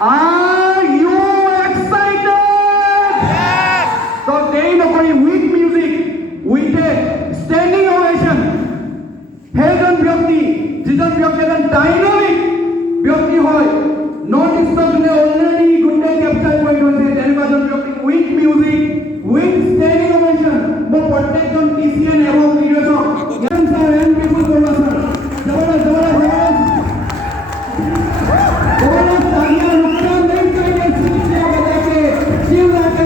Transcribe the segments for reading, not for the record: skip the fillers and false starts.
Are you excited? Yes! So they know with music, with a standing ovation. Heaven ব্যক্তি যিজন ব্যক্তি এজন dynamic ব্যক্তি হয় নর্থ ইষ্টনে অলরেডি গুডে ক্যাপচার কৰি থৈছে তেনেকুৱাজন ব্যক্তি উইথ মিউজিক উইথ ষ্টেডিং ওভেশ্যন মই প্ৰত্যেকজন টিচিএন এবং লিডাৰক জ্ঞান স্যাৰ এণ্ড পিপল কৰিব স্যাৰ জবৰদস্ত তালিয়া নুকसान नहीं चाहिए सीधे बता के जीव लाके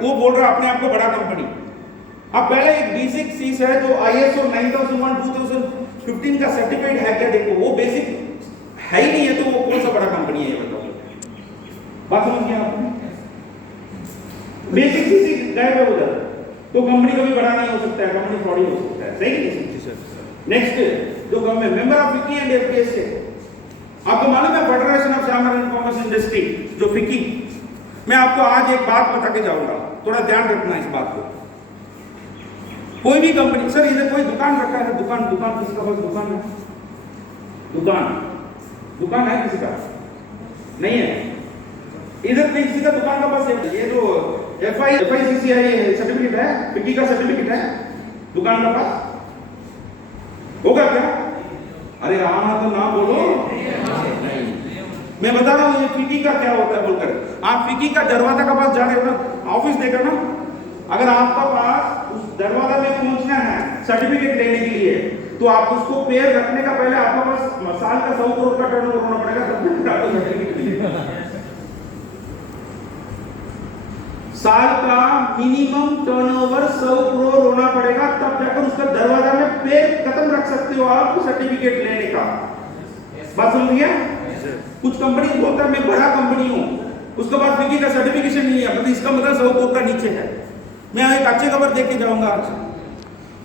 वो बोल रहा अपने आप को बड़ा कंपनी। अब पहले एक बेसिक चीज है जो ISO 9001 2015 का सर्टिफिकेट है क्या देखो, वो बेसिक है ही नहीं है तो वो कौन सा बड़ा कंपनी है ये बताओ। बात समझ गया आपने? बेसिक चीज गए हुए उधर तो कंपनी कभी बड़ा नहीं हो सकता है, कंपनी फ्रॉड हो सकता है, सही नहीं? नेक्स्ट जो government member of FICCI and FKS है, आपको मालूम है federation of chamber and commerce industry जो फिक्की, मैं आपको आज एक बात बता के जाऊंगा, थोड़ा ध्यान रखना इस बात को। कोई भी कंपनी, सर इधर कोई दुकान रखा है, दुकान किसका पास दुकान है? दुकान है किसी का? नहीं है। इधर नहीं किसी का दुकान का पास है। ये जो FICCI सर्टिफिकेट है, फिक्की का सर्टिफिकेट है, दुकान का पास होगा क्या? अरे हाँ तो ना बोलो। मैं बता रहा हूँ ये फिक्की का क्या होता है बोलकर। आप फिक्की का दरवाजा का पास जा रहे हो ना, ऑफिस देखा ना, अगर आपका पास उस दरवाजा में पहुंचना है सर्टिफिकेट लेने के लिए तो आप उसको पेयर रखने का पहले आपका पास साल का 100 करोड़ का टर्नओवर होना पड़ेगा तब आपको सर्टिफिकेट मिलेगा। साल का मिनिमम टर्नओवर 100 करोड़ होना पड़ेगा तब जाकर उसका दरवाजा में पेयर कदम रख सकते हो आप सर्टिफिकेट लेने का। बात समझ गया? कुछ कंपनी बोलता है मैं बड़ा कंपनी हूं, उसके बाद फिक्की का सर्टिफिकेशन नहीं है, मतलब इसका मतलब 100 करोड़ का नीचे है। मैं एक अच्छी खबर देख के जाऊंगा आज।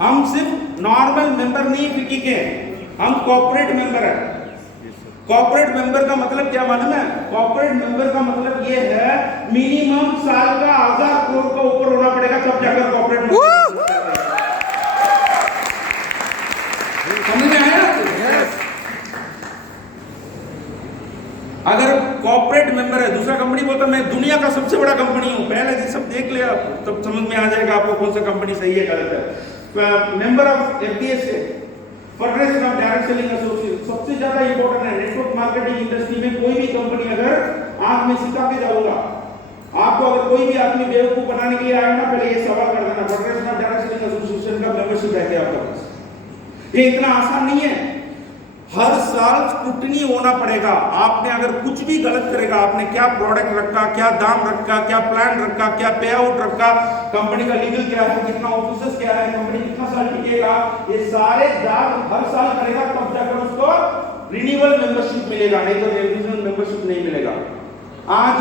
हम सिर्फ नॉर्मल मेंबर नहीं फिक्की के, हम कॉर्पोरेट मेंबर है। कॉर्पोरेट मेंबर का मतलब क्या मालूम है? कॉर्पोरेट मेंबर का मतलब ये है मिनिमम साल का 1000 करोड़ का ऊपर होना पड़ेगा तब जाकर कॉर्पोरेट मेंबर। समझ में आया? अगर कॉर्पोरेट मेंबर है, दूसरा कंपनी बोलता मैं दुनिया का सबसे बड़ा कंपनी हूं, पहले ये सब देख ले आप, तब समझ में आ जाएगा आपको कौन सा कंपनी सही है गलत है। मेंबर ऑफ FDS है, federation of direct selling association, सबसे ज्यादा इंपॉर्टेंट है। नेटवर्क मार्केटिंग इंडस्ट्री में कोई भी कंपनी अगर आज मैं सिखा के जाऊंगा आपको, अगर कोई भी आदमी बेवकूफ बनाने के लिए आएगा ना, पहले ये सवाल कर देना federation of direct selling association का मेंबरशिप है क्या आपका पास? ये इतना आसान नहीं है, हर साल स्क्रूटनी होना पड़ेगा। आपने अगर कुछ भी गलत करेगा, आपने क्या प्रोडक्ट रखा, क्या दाम रखा, क्या प्लान रखा, क्या पे आउट रखा, कंपनी का लीगल क्या है, कितना ऑफिसर्स क्या है, कंपनी कितना साल टिकेगा, ये सारे जांच हर साल करेगा तब जाकर उसको रिन्यूअल मेंबरशिप मिलेगा, नहीं तो रिविजन मेंबरशिप नहीं मिलेगा। आज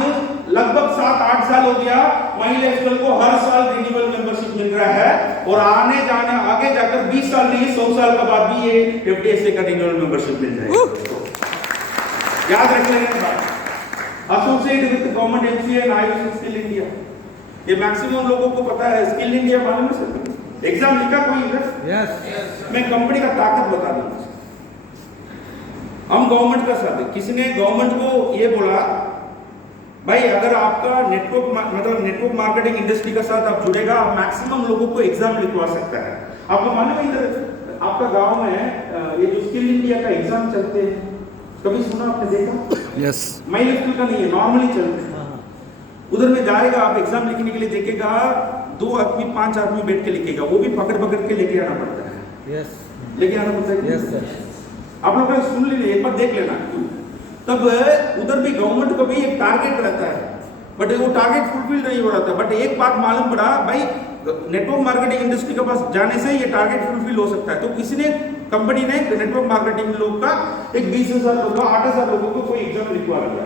लगभग 7-8 साल हो गया महिला एक्सपल को हर साल रिन्यूअल मेंबरशिप मिल रहा है और आने जाने आगे जाकर 20 साल नहीं 100 साल के बाद भी ये FDSA का रिन्यूअल मेंबरशिप मिल जाएगा। याद रख लेना बात। Associate with government MCA and IOC skill India, ये मैक्सिमम लोगों को पता है। स्किल इंडिया मालूम है सर? एग्जाम लिखा कोई इधर? यस। मैं कंपनी का ताकत बता दूं, हम गवर्नमेंट का साथ है। किसी ने गवर्नमेंट को ये बोला भाई अगर आपका नेटवर्क मार्केटिंग इंडस्ट्री के साथ आप जुड़ेगा, आप मैक्सिमम लोगों को एग्जाम लिखवा सकता है। आपको मालूम है इधर आपका गांव में ये जो स्किल इंडिया का एग्जाम चलते हैं, कभी सुना आपने, देखा? यस। माइल स्किल का नहीं है, नॉर्मली चलते हैं। उधर में जाएगा, आप एग्जाम लिखने के लिए देखेगा, 2 आदमी 5 आदमी बैठ के लिखेगा, वो भी पकड़ पकड़ के लेके आना पड़ता है। यस। लेके आना पड़ता है। Yes sir. आप लोग ने सुन लीजिए, एक बार देख लेना। तब उधर भी गवर्नमेंट को भी एक टारगेट रहता है, बट वो टारगेट फुलफिल नहीं हो रहा था। बट एक बात मालूम पड़ा भाई, नेटवर्क मार्केटिंग इंडस्ट्री के पास जाने से ये टारगेट फुलफिल हो सकता है। तो किसी ने, कंपनी ने नेटवर्क मार्केटिंग लोग का एक 20,000 लोगों का 8,000 लोगों को कोई एग्जाम लिखवा दिया।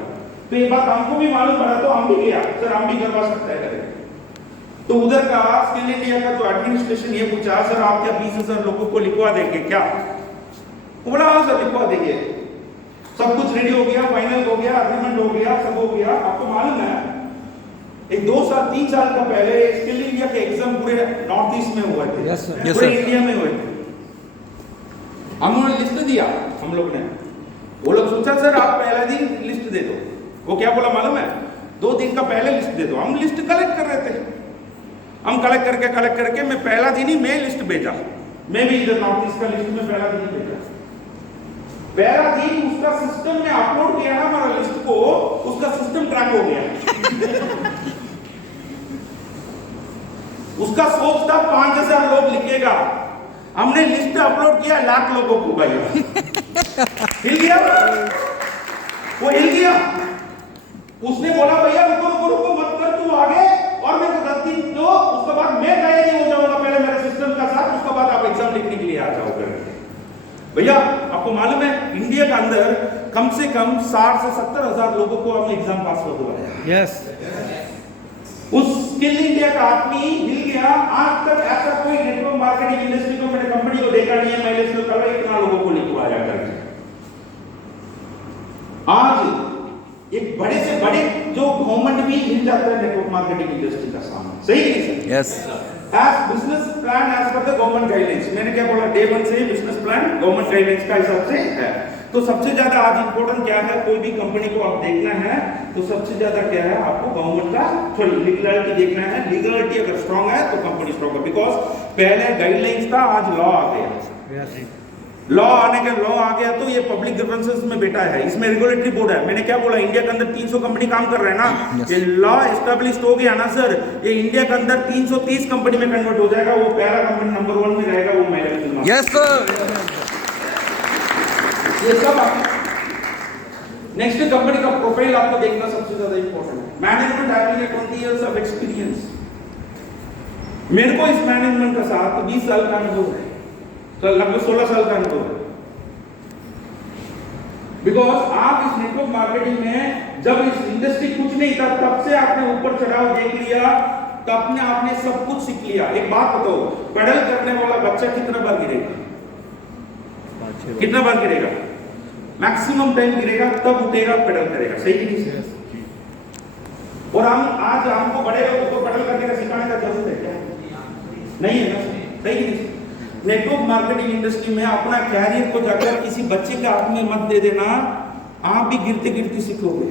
तो ये बात हमको भी मालूम पड़ा, तो हम भी गया, सर हम भी करवा सकते हैं करें। तो उधर का स्किल इंडिया का जो एडमिनिस्ट्रेशन ये पूछा, सर आप क्या 20,000 लोगों को लिखवा देंगे क्या? बोला हाँ सर लिखवा देंगे। सब कुछ रेडी हो गया, फाइनल हो गया, अग्रीमेंट हो गया, सब हो गया। आपको मालूम है एक 2 साल 3 साल का पहले स्किल इंडिया के एग्जाम पूरे नॉर्थ ईस्ट में हुए थे। Yes sir. पूरे इंडिया में हुए थे। हमने लिस्ट दिया, हम लोग ने, वो लोग सोचा सर आप पहला दिन लिस्ट दे दो। वो क्या बोला मालूम है, 2 दिन का पहले लिस्ट दे दो। हम लिस्ट कलेक्ट कर रहे थे, हम कलेक्ट करके मैं पहला दिन ही मैं लिस्ट भेजा। मैं भी इधर नॉर्थ ईस्ट का लिस्ट में पहला दिन ही भेजा। पहला दिन उसका सिस्टम ने अपलोड किया ना हमारा लिस्ट को, उसका सिस्टम ट्रैक हो गया। उसका सोच था 5,000 लोग लिखेगा, हमने लिस्ट अपलोड किया लाख लोगों को। भाई हिल गया, वो हिल गया। उसने बोला भैया रुको मत कर, तू आगे और मेरे को 10 दिन दो, उसके बाद मैं तैयारी हो जाऊंगा पहले मेरे सिस्टम का साथ, उसके बाद आप एग्जाम लिखने के लिए आ जाओगे। भैया आपको मालूम है इंडिया के अंदर कम से कम 60 से 70,000 लोगों को हमने एग्जाम पास करवाया। यस। उस स्किल इंडिया का आदमी हिल गया। आज तक ऐसा कोई नेटवर्क मार्केटिंग इंडस्ट्री को मैंने कंपनी को देखा नहीं है मैंने इसमें कल इतना लोगों को लिखवाया करके। आज एक बड़े से बड़े जो गवर्नमेंट भी हिल जाता है नेटवर्क मार्केटिंग इंडस्ट्री का सामने, सही नहीं sir? Yes. As business plan as per the government guidelines, मैंने क्या बोला, डे 1 से बिजनेस प्लान गवर्नमेंट गाइडलाइंस का हिसाब से है। तो सबसे ज्यादा आज इंपॉर्टेंट क्या है, कोई भी कंपनी को आप देखना है तो सबसे ज्यादा क्या है, आपको गवर्नमेंट का थोड़ी लीगलिटी देखना है। लीगलिटी अगर स्ट्रांग है तो कंपनी स्ट्रांग है, बिकॉज पहले गाइडलाइंस था, आज लॉ आ गया। लॉ आने के लॉ आ गया तो ये पब्लिक ग्रीवेंसेस में बेटा है, इसमें रेगुलेटरी बोर्ड है। मैंने क्या बोला, इंडिया के अंदर 300 कंपनी काम कर रहे हैं ना, ये लॉ एस्टेब्लिश हो गया ना सर, ये इंडिया के अंदर 330 कंपनी में कन्वर्ट हो जाएगा। वो पहला कंपनी नंबर 1 में रहेगा, वो मैनेजमेंट। Yes sir. ये सब नेक्स्ट कंपनी का प्रोफाइल आपको देखना सबसे ज्यादा इंपॉर्टेंट है। Management having 20 years of experience. मेरे को इस मैनेजमेंट का साथ 20 साल का अनुभव है, तो लगभग 16 साल का अनुभव है। बिकॉज आप इस नेटवर्क मार्केटिंग में जब इस इंडस्ट्री कुछ नहीं था तब से आपने ऊपर चढ़ाव देख लिया, तब आपने सब कुछ सीख लिया। एक बात बताओ, पेडल करने वाला बच्चा कितना बार गिरेगा? कितना बार गिरेगा? मैक्सिमम टाइम गिरेगा, तब उठेगा, पेडल करेगा, सही नहीं? और हम आज हमको बड़े लोगों को पेडल करने का सिखाने का जरूरत है क्या? नहीं है ना, सही नहीं? नेटवर्क मार्केटिंग इंडस्ट्री में अपना कैरियर को जाकर किसी बच्चे के हाथ में मत दे देना, आप भी गिरते गिरते सीखोगे।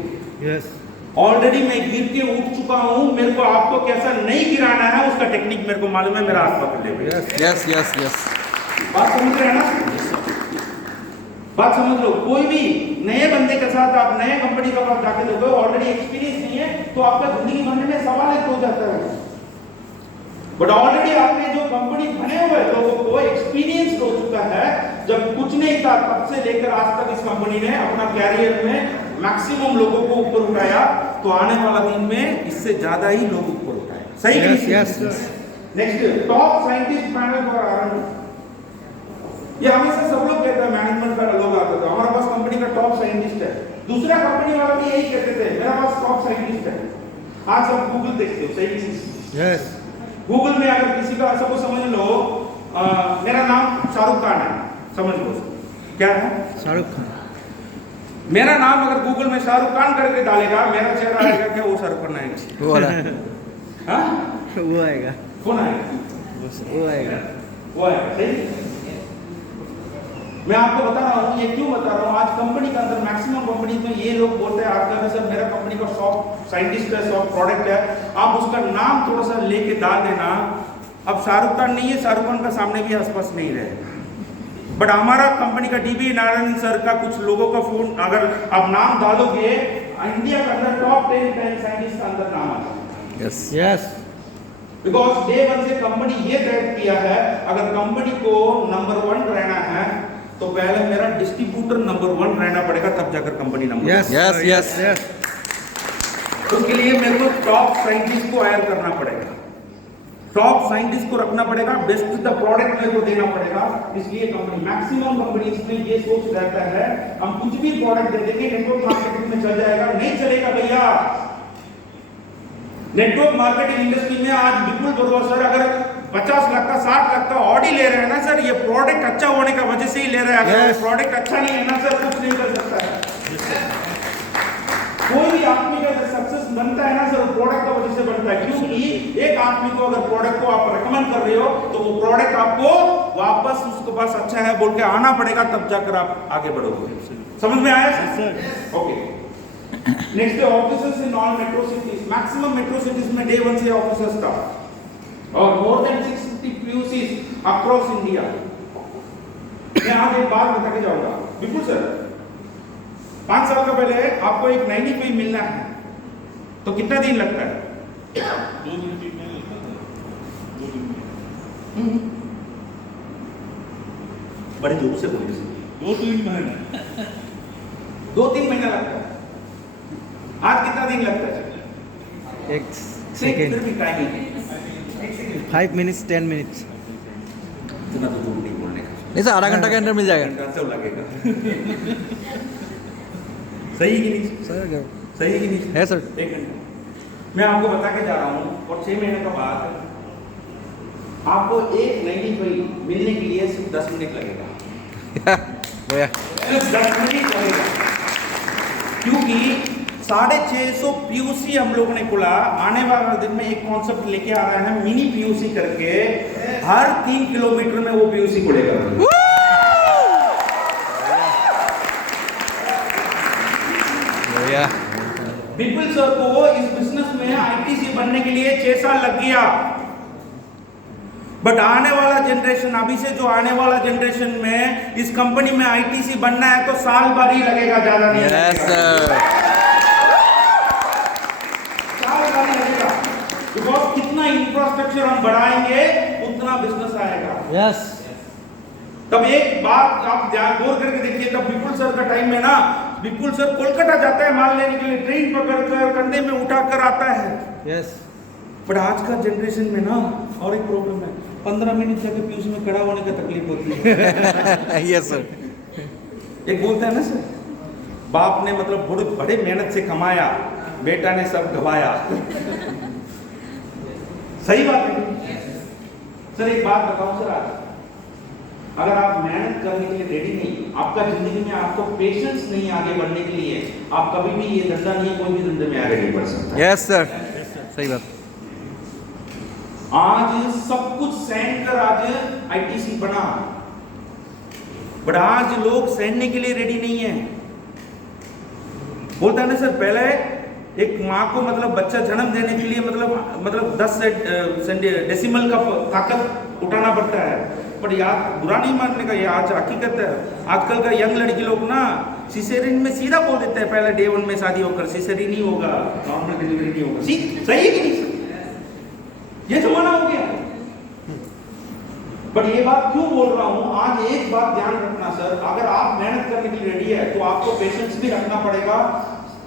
यस। ऑलरेडी मैं गिर के उठ चुका हूं, मेरे को आपको कैसा नहीं गिराना है उसका टेक्निक मेरे को मालूम है, मेरा हाथ पकड़ ले। Yes yes yes. बात समझ रहे हैं ना? बात समझ लो। कोई भी नए बंदे के साथ आप नए कंपनी के पास जाके देखो, ऑलरेडी एक्सपीरियंस नहीं है तो आपका जिंदगी बनने में सवाल एक हो जाता है। बट ऑलरेडी आपने जो कंपनी बने हुए लोगों को एक्सपीरियंस हो चुका है, जब कुछ नहीं था तब से लेकर आज तक इस कंपनी ने अपना कैरियर में मैक्सिमम लोगों को ऊपर उठाया, तो आने वाला दिन में इससे ज्यादा ही लोग ऊपर उठाए, सही नहीं? Yes. Next, top scientist panel for R&D। ये हमेशा सब लोग कहते हैं, मैनेजमेंट का लोग आते थे हमारे पास कंपनी का टॉप साइंटिस्ट है, दूसरा कंपनी वाला भी यही कहते थे मेरा पास टॉप साइंटिस्ट है। आज सब गूगल देखते हो, सही नहीं? यस। गूगल में अगर किसी का सबको समझ लो, मेरा नाम शाहरुख खान है, समझ लो क्या है? शाहरुख खान। मेरा नाम अगर गूगल में शाहरुख खान करके डालेगा, मेरा चेहरा आएगा क्या? वो शाहरुख खान आएगा? वो वाला। हाँ, वो आएगा। कौन आएगा? वो आएगा। वो आएगा, सही। मैं आपको बता रहा हूँ, ये क्यों बता रहा हूँ, आज कंपनी के अंदर मैक्सिमम कंपनी में ये लोग बोलते हैं आपका सर मेरा कंपनी का सॉफ्ट साइंटिस्ट है, सॉफ्ट प्रोडक्ट है, आप उसका नाम थोड़ा सा लेके डाल देना। अब शाहरुख खान नहीं है, शाहरुख खान का सामने भी आसपास नहीं रहे, बट हमारा कंपनी का डीबी नारायण सर का कुछ लोगों का फोन अगर आप नाम डालोगे इंडिया के अंदर टॉप 10 साइंटिस्ट का अंदर नाम आता है। Yes. Yes. Because day one से कंपनी ये तय किया है अगर कंपनी को नंबर 1 रहना है तो पहले मेरा डिस्ट्रीब्यूटर नंबर 1 रहना पड़ेगा, तब जाकर company number Yes. Yes. Yes. Yes. उसके लिए मेरे को टॉप साइंटिस्ट को हायर करना पड़ेगा, टॉप साइंटिस्ट को रखना पड़ेगा, बेस्ट द प्रोडक्ट मेरे को देना पड़ेगा। इसलिए कंपनी मैक्सिमम कंपनीज में ये सोच रहता है हम कुछ भी प्रोडक्ट दे देंगे नेटवर्क मार्केटिंग में चल जाएगा, नहीं चलेगा भैया। नेटवर्क मार्केटिंग इंडस्ट्री में आज विपुल बरुआ सर अगर 50 लाख का 60 लाख का ऑडी ले रहे हैं ना सर, ये प्रोडक्ट अच्छा होने का वजह से ही ले रहे हैं। अगर प्रोडक्ट अच्छा नहीं है ना सर, कुछ नहीं कर सकता है। कोई भी आदमी का सक्सेस बनता है ना सर, प्रोडक्ट की वजह से बनता है, क्योंकि एक आदमी को अगर प्रोडक्ट को आप रेकमेंड कर रहे हो तो वो प्रोडक्ट आपको वापस उसके पास अच्छा है बोल के आना पड़ेगा, तब जाकर आप आगे बढ़ोगे। समझ में आया सर? ओके। नेक्स्ट है offices in all metro cities. Maximum metro cities में डे 1 से ऑफिसेस था और more than 650 POCs across India. मैं आज एक बात बता के जाऊंगा बिल्कुल सर, 5 साल का पहले आपको एक 95 मिलना है तो कितना दिन लगता है? 2 दिन 3 महीने लगता है। 2 दिन बड़े जोर से बोलिए सर। 2-3 महीने 2-3 महीना लगता है। आज कितना दिन लगता है? एक फिर सेकेंड, भी टाइमिंग 5 minutes, 10 minutes. इतना तो दूर नहीं बोलने का। नहीं सर, आधा घंटा के अंदर मिल जाएगा। घंटा तो लगेगा। सही कि नहीं? सर सही है कि नहीं? है सर। 1 घंटा। मैं आपको बता के जा रहा हूँ और 6 महीने का बाद आपको एक 95 मिलने के लिए सिर्फ 10 मिनट लगेगा। भैया सिर्फ 10 मिनट ही लगेगा, क्योंकि 650 POC हम लोगों ने खोला। आने वाले दिन में एक कॉन्सेप्ट लेके आ रहे हैं मिनी POC करके, हर 3 किलोमीटर में वो POC खुलेगा। भैया विपुल सर को इस बिजनेस में ITC बनने के लिए 6 साल लग गया, बट आने वाला जनरेशन, अभी से जो आने वाला जनरेशन में इस कंपनी में ITC बनना है तो साल भर ही लगेगा, ज्यादा नहीं लगेगा। साल भर ही लगेगा, बिकॉज कितना इंफ्रास्ट्रक्चर हम बढ़ाएंगे उतना बिजनेस आएगा। यस। तब एक बात आप ध्यान गौर करके देखिए, तब विपुल सर का टाइम में ना, विपुल सर कोलकाता जाता है माल लेने के लिए, ट्रेन पकड़कर कंधे में उठाकर आता है। यस। बट आज का जनरेशन में ना और एक प्रॉब्लम है, 15 मिनट जाके पीयूष में खड़ा होने का तकलीफ होती है। Yes sir. एक बोलता है ना सर, बाप ने मतलब बड़े बड़े मेहनत से कमाया, बेटा ने सब गवाया। सही बात है सर। एक बात बताऊं सर, आज अगर आप मेहनत करने के लिए रेडी नहीं, आपका जिंदगी में आपको पेशेंस नहीं आगे बढ़ने के लिए, आप कभी भी ये धंधा नहीं है, कोई भी धंधे में आगे नहीं बढ़ सकता। यस सर, सही बात। आज सब कुछ सहन कर आज ITC बना, बट आज लोग सहने के लिए रेडी नहीं है। बोलता है ना सर, पहले एक माँ को मतलब बच्चा जन्म देने के लिए मतलब 10 डेसिमल का ताकत उठाना पड़ता है, पर यार बुरा नहीं मानने का, ये आज हकीकत है। आजकल का यंग लड़की लोग ना सिसेरियन में सीधा बोल देते हैं, पहले डे 1 में शादी होकर सिसेरियन नहीं होगा, नॉर्मल डिलीवरी नहीं होगा। सही है कि नहीं? ये जमाना हो गया। बट ये बात क्यों बोल रहा हूं, आज एक बात ध्यान रखना सर, अगर आप मेहनत करने के लिए रेडी है तो आपको पेशेंस भी रखना पड़ेगा,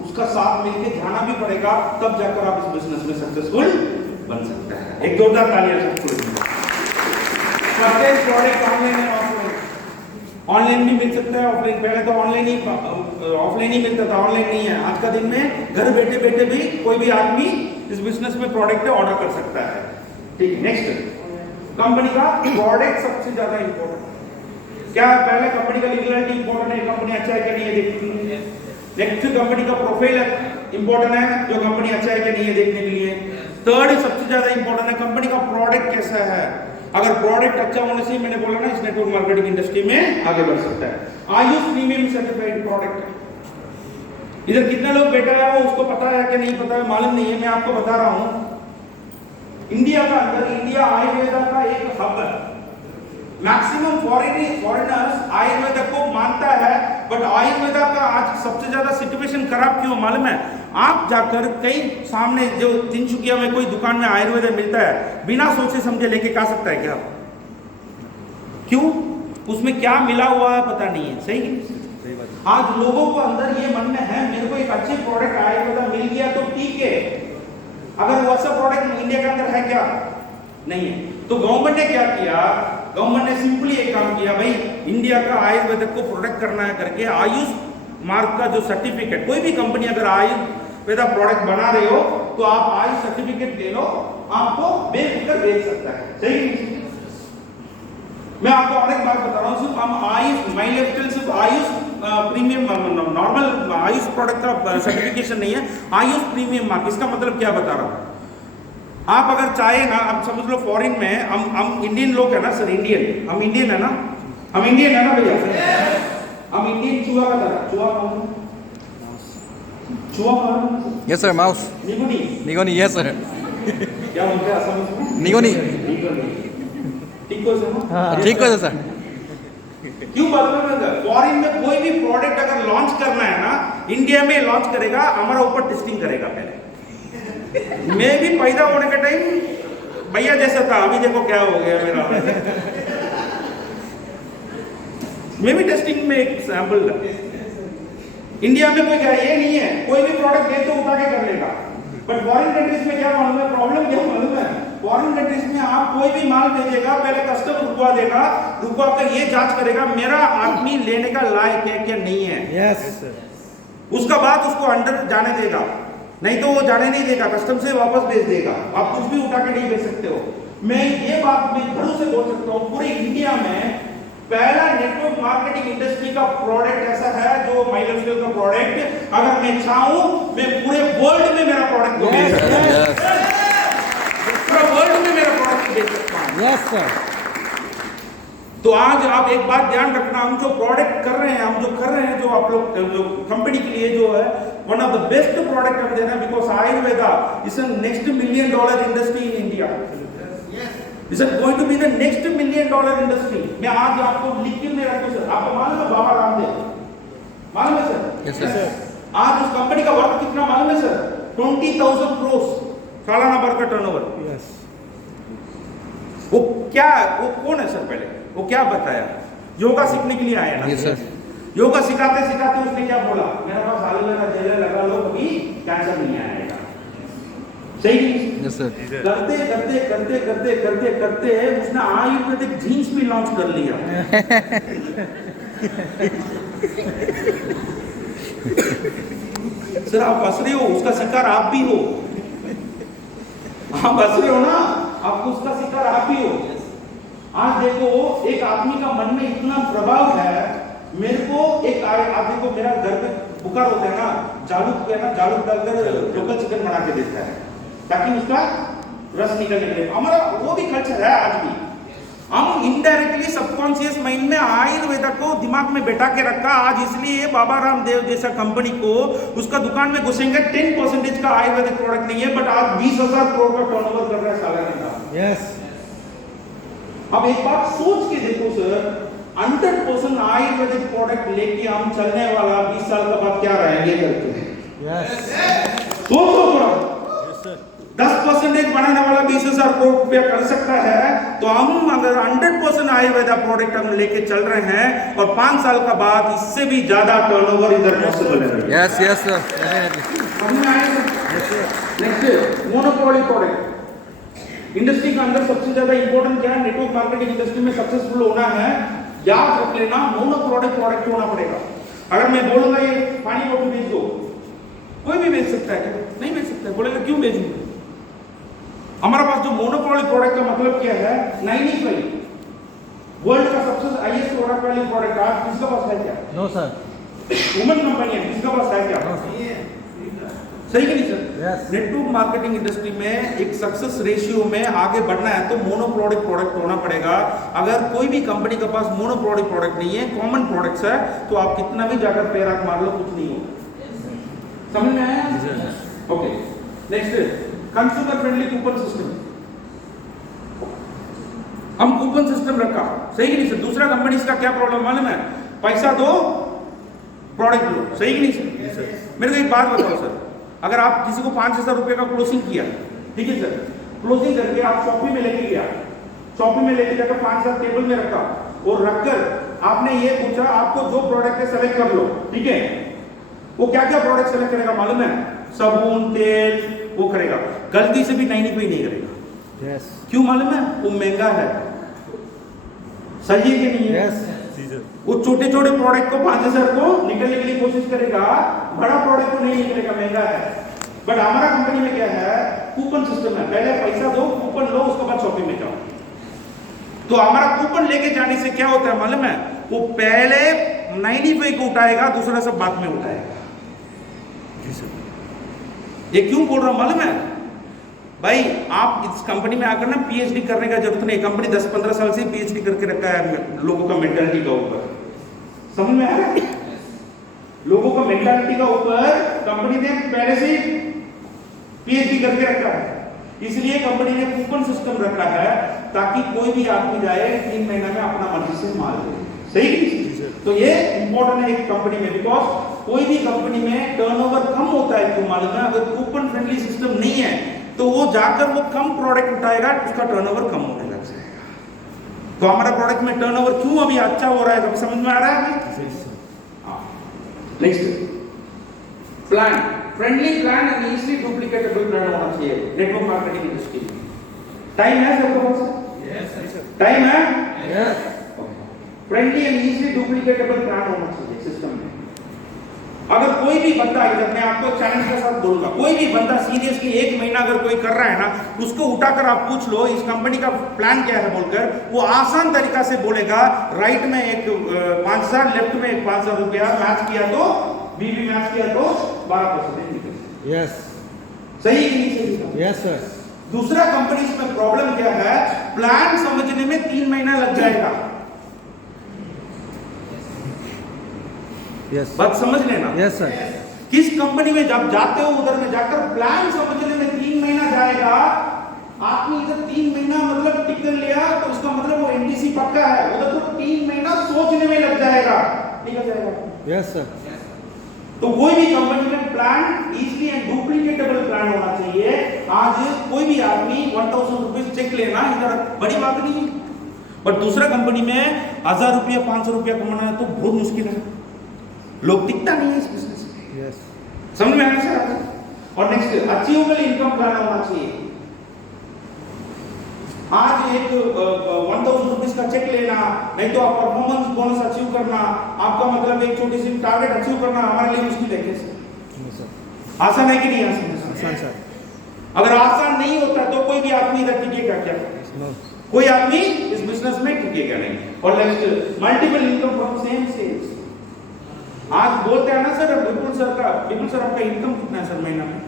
उसका साथ मिलकर जाना भी पड़ेगा, तब जाकर आप इस बिजनेस में सक्सेसफुल बन सकते हैं। एक जोरदार तालियां सबको। परचेज प्रोडक्ट ऑनलाइन है, ऑफलाइन। ऑनलाइन भी मिल सकता है, ऑफलाइन। पहले तो ऑफलाइन ही मिलता था, ऑनलाइन नहीं है। आज का दिन में घर बैठे बैठे भी कोई भी आदमी इस बिजनेस में प्रोडक्ट ऑर्डर कर सकता है। ठीक है, नेक्स्ट कंपनी का प्रोडक्ट सबसे ज्यादा इंपॉर्टेंट क्या है? पहले कंपनी का लीगलिटी इंपॉर्टेंट है, कंपनी अच्छा है कि नहीं है देखने के लिए। नेक्स्ट कंपनी का प्रोफाइल इंपॉर्टेंट है, जो कंपनी अच्छा है कि नहीं है देखने के लिए। थर्ड सबसे ज्यादा इंपॉर्टेंट है कंपनी का प्रोडक्ट कैसा है। अगर प्रोडक्ट अच्छा होने से, मैंने बोला ना, इस नेटवर्क मार्केटिंग इंडस्ट्री में आगे बढ़ सकता है। Ayush premium certified product. इधर कितने लोग बैठे हैं वो उसको पता है कि नहीं पता है मालूम नहीं है, मैं आपको बता रहा हूं। इंडिया का अंदर इंडिया आयुर्वेदा का एक हब है, मैक्सिमम फॉरेनर्स आयुर्वेदा को मानता है, बट आयुर्वेदा का आज सबसे ज्यादा सिचुएशन खराब क्यों मालूम है? आप जाकर कई सामने जो तिनसुकिया में कोई दुकान में आयुर्वेदा मिलता है, बिना सोचे समझे लेके खा सकता है क्या? क्यों? उसमें क्या मिला हुआ है पता नहीं है। सही है? आज लोगों को अंदर ये मन में है मेरे को एक अच्छे प्रोडक्ट आयुर्वेदा मिल गया तो ठीक है, अगर वो अच्छा प्रोडक्ट इंडिया के अंदर है क्या? नहीं है। तो गवर्नमेंट ने क्या किया? गवर्नमेंट ने सिंपली एक काम किया, भाई इंडिया का आयुर्वेदिक को प्रोडक्ट करना है करके आयुष मार्क का जो सर्टिफिकेट, कोई भी कंपनी अगर आयुर्वेदा प्रोडक्ट बना रहे हो तो आप आयुष सर्टिफिकेट ले लो, आपको बेफिक्र बेच सकता है। सही? मैं आपको और एक बात बता रहा हूँ, सिर्फ हम आयुष माई लाइफस्टाइल सिर्फ Ayush premium normal Ayush product का सर्टिफिकेशन नहीं है, आयुष प्रीमियम मार्क। इसका मतलब क्या बता रहा हूँ? आप अगर चाहे ना, आप समझ लो फॉरेन में हम इंडियन लोग है ना सर, इंडियन, हम इंडियन है ना, हम इंडियन है ना भैया, हम इंडियन। चूहा का तरह चूहा मालूम? चूहा मालूम? Yes sir, mouse. निगुनी? निगोनी, यस सर। क्या बोलते हैं असम में? निगोनी। ठीक हो सर? ठीक है सर। क्यों मालूम है? फॉरेन में कोई भी प्रोडक्ट अगर लॉन्च करना है ना, इंडिया में लॉन्च करेगा, हमारा ऊपर टेस्टिंग करेगा पहले। मैं भी पैदा होने के टाइम भैया जैसा था, अभी देखो क्या हो गया मेरा। मैं भी टेस्टिंग में एक सैंपल था। इंडिया में कोई क्या ये नहीं है, कोई भी प्रोडक्ट दे तो उठा के कर लेगा, बट फॉरेन कंट्रीज में क्या मालूम है प्रॉब्लम? क्या मालूम है? फॉरेन कंट्रीज में आप कोई भी माल भेजेगा, पहले कस्टम रुकवा देगा, रुकवा कर ये जांच करेगा मेरा आदमी लेने का लायक है क्या नहीं है। यस। उसका बाद उसको अंदर जाने देगा, नहीं तो वो जाने नहीं देगा, कस्टम से वापस भेज देगा। आप कुछ भी उठा के नहीं भेज सकते हो। मैं ये बात मैं भरोसे से बोल सकता हूँ, पूरे इंडिया में पहला नेटवर्क मार्केटिंग इंडस्ट्री का प्रोडक्ट ऐसा है जो माइलस्टोन का प्रोडक्ट, अगर मैं चाहूं मैं पूरे वर्ल्ड में मेरा प्रोडक्ट को बेच सकता हूं, पूरा वर्ल्ड में मेरा प्रोडक्ट बेच सकता हूं। Yes sir. तो आज आप एक बात ध्यान रखना, हम जो प्रोडक्ट कर रहे हैं, हम जो कर रहे हैं, जो आप लोग जो कंपनी के लिए जो है one of the best product हम दे रहे हैं, because Ayurveda is a next $1 million industry in India. This is going to be the next $1 million industry. मैं आज आपको लिख के रखता हूं सर। आपको मालूम है बाबा रामदेव? मालूम है सर? Yes sir. आज उस कंपनी का वर्थ कितना मालूम है सर? 20,000 crores सालाना भर का टर्नओवर। यस। वो क्या, वो कौन है सर? पहले वो क्या बताया? योगा सीखने के लिए आए ना। Yes sir. योगा सिखाते सिखाते उसने क्या बोला? मेरे पास एलोवेरा जेल लगा लो, कभी कैंसर नहीं आएगा। सही? Yes sir. करते करते करते करते करते करते उसने आयुर्वेदिक जीन्स भी लॉन्च कर लिया। सर आप हंस रहे हो, उसका शिकार आप भी हो। आप हंस रहे हो ना, आपको उसका शिकार आप भी हो। आज देखो एक आदमी का मन में इतना प्रभाव है, मेरे को एक आप देखो मेरा घर पे बुखार होता है ना, जालूक है ना, जालूक डालकर लोकल चिकन बना के देता है ताकि उसका रस निकल जाए। हमारा वो भी कल्चर है आज भी। हम इनडायरेक्टली सबकॉन्शियस माइंड में आयुर्वेदा को दिमाग में बैठा के रखा। आज इसलिए बाबा रामदेव जैसा कंपनी को उसका दुकान में घुसेंगे 10% का आयुर्वेदिक प्रोडक्ट नहीं है, बट आज 20,000 करोड़ का टर्नओवर कर रहा है सालाना का। यस। अब एक बात सोच के देखो सर, 100% आयुर्वेदिक प्रोडक्ट लेके हम चलने वाला 20 साल के बाद क्या रहेंगे करके? यस। सोचो थोड़ा। 10% बनाने वाला 20,000 करोड़ रुपया कर सकता है, तो हम अगर 100% आयुर्वेदा प्रोडक्ट हम लेके चल रहे हैं और 5 साल का बाद इससे भी ज्यादा टर्नओवर इधर पॉसिबल है। Yes yes sir, definitely. Next monopoly product industry के अंदर सबसे ज्यादा इंपॉर्टेंट क्या है? नेटवर्क मार्केटिंग इंडस्ट्री में सक्सेसफुल होना है, याद रख लेना मोनोपोली प्रोडक्ट होना पड़ेगा। अगर मैं बोलूंगा ये पानी बोतल बेच दो, कोई भी बेच सकता है क्या? नहीं बेच सकता है। बोलेगा क्यों बेचूंगा? हमारे पास जो मोनोपोली प्रोडक्ट का मतलब क्या है? 95 वर्ल्ड का सबसे हाईएस्ट प्रोडक्ट वाली प्रोडक्ट आज किसके पास है क्या? No sir. वुमन कंपनी है, किसके पास है क्या? सही कि नहीं sir? Yes. Network marketing industry में एक सक्सेस रेशियो में आगे बढ़ना है तो मोनोप्रोडक्ट प्रोडक्ट होना पड़ेगा। अगर कोई भी कंपनी के पास मोनोप्रोडक्ट प्रोडक्ट नहीं है, कॉमन प्रोडक्ट्स है, तो आप कितना भी जाकर पैर मार लो कुछ नहीं होगा। समझ में आया? Okay, next consumer friendly coupon system. हम कूपन सिस्टम रखा, सही कि नहीं सर? दूसरा कंपनी का क्या प्रॉब्लम मालूम है? पैसा दो प्रोडक्ट लो, सही कि नहीं सर? मेरे को एक बात बताओ सर, अगर आप किसी को 5,000 रुपए का क्लोजिंग किया, ठीक है सर, क्लोजिंग करके आप शॉपी में लेके गया, शॉपी में लेके जाकर 5,000 टेबल में रखा और रखकर आपने ये पूछा आपको जो प्रोडक्ट है सेलेक्ट कर लो, ठीक है? वो क्या क्या प्रोडक्ट सेलेक्ट करेगा मालूम है? साबुन, तेल, वो करेगा, गलती से भी 95 नहीं करेगा। यस क्यों मालूम है? वो महंगा है, सही है कि नहीं है? यस वो छोटे छोटे प्रोडक्ट को 5,000 को निकलने के लिए कोशिश करेगा, बड़ा प्रोडक्ट को नहीं निकलेगा, महंगा है। बट हमारा कंपनी में क्या है? कूपन सिस्टम है, पहले पैसा दो, कूपन लो, उसके बाद शॉपिंग में जाओ। तो हमारा कूपन लेके जाने से क्या होता है मालूम है? वो पहले 95 को उठाएगा, दूसरा सब बाद में उठाएगा। ये क्यों बोल रहा हूं मालूम है भाई? आप इस कंपनी में आकर ना पीएचडी करने का जरूरत नहीं, कंपनी 10-15 साल से पीएचडी करके रखा है लोगों का मेंटालिटी का ऊपर, समझ में आ रहा है? लोगों का मेंटालिटी का ऊपर कंपनी ने पहले से पीएचडी करके रखा है, इसलिए कंपनी ने कूपन सिस्टम रखा है ताकि कोई भी आदमी जाए 3 महीना में अपना मर्जी से माल दे, सही? तो ये इंपॉर्टेंट है एक कंपनी में, बिकॉज कोई भी कंपनी में टर्नओवर कम होता है, क्यों मालूम है? अगर कूपन फ्रेंडली सिस्टम नहीं है तो वो जाकर वो कम प्रोडक्ट उठाएगा, उसका टर्नओवर कम होने लग जाएगा। तो हमारा प्रोडक्ट में टर्नओवर क्यों अभी अच्छा हो रहा है, तो समझ में आ रहा है? Next, plan, friendly plan and easily duplicatable plan होना चाहिए नेटवर्क मार्केटिंग इंडस्ट्री में। टाइम है सबके पास? यस टाइम है? Yes friendly and easily duplicatable plan होना चाहिए सिस्टम में। अगर कोई भी बंदा, इधर मैं आपको चैलेंज के साथ बोलूंगा, कोई भी बंदा सीरियसली 1 महीना अगर कोई कर रहा है ना, उसको उठाकर आप पूछ लो इस कंपनी का प्लान क्या है बोलकर, वो आसान तरीका से बोलेगा। राइट में एक 5,000, लेफ्ट में एक 5,000 रुपया, मैच किया तो बीबी मैच किया तो 12% निकले। यस सही कि नहीं सही? Yes sir. दूसरा कंपनी में प्रॉब्लम क्या है? प्लान समझने में 3 महीना लग जाएगा। यस बात समझ लेना। Yes sir. किस कंपनी में जब जाते हो उधर में जाकर प्लान समझने में 3 महीना जाएगा। आपने इधर 3 महीना मतलब टिक कर लिया तो उसका मतलब वो एनडीसी पक्का है, उधर तो 3 महीना सोचने में लग जाएगा, निकल जाएगा। Yes sir. तो कोई भी कंपनी में प्लान इजीली एंड डुप्लीकेटेबल प्लान होना चाहिए। आज कोई भी आदमी 1,000 रुपीज चेक लेना इधर बड़ी बात नहीं है, पर दूसरा कंपनी में 1,000 रुपया 500 रुपया कमाना है तो बहुत मुश्किल है, लोग टिकता नहीं है इस बिजनेस में। यस समझ में आया सर आपको? और नेक्स्ट, अचीवेबल इनकम प्लान होना चाहिए। आज एक 1,000 रुपीज का चेक लेना, नहीं तो आप परफॉर्मेंस बोनस अचीव करना, आपका मतलब एक छोटी सी टारगेट अचीव करना हमारे लिए मुश्किल है। कैसे? आसान है कि नहीं आसान? आसान सर। अगर आसान नहीं होता तो कोई भी आदमी इधर टिकेगा क्या? कोई आदमी इस बिजनेस में टिकेगा नहीं। और next, multiple income from same sales. आज बोलते हैं ना सर विपुल सर आपका इनकम कितना है सर महीना में?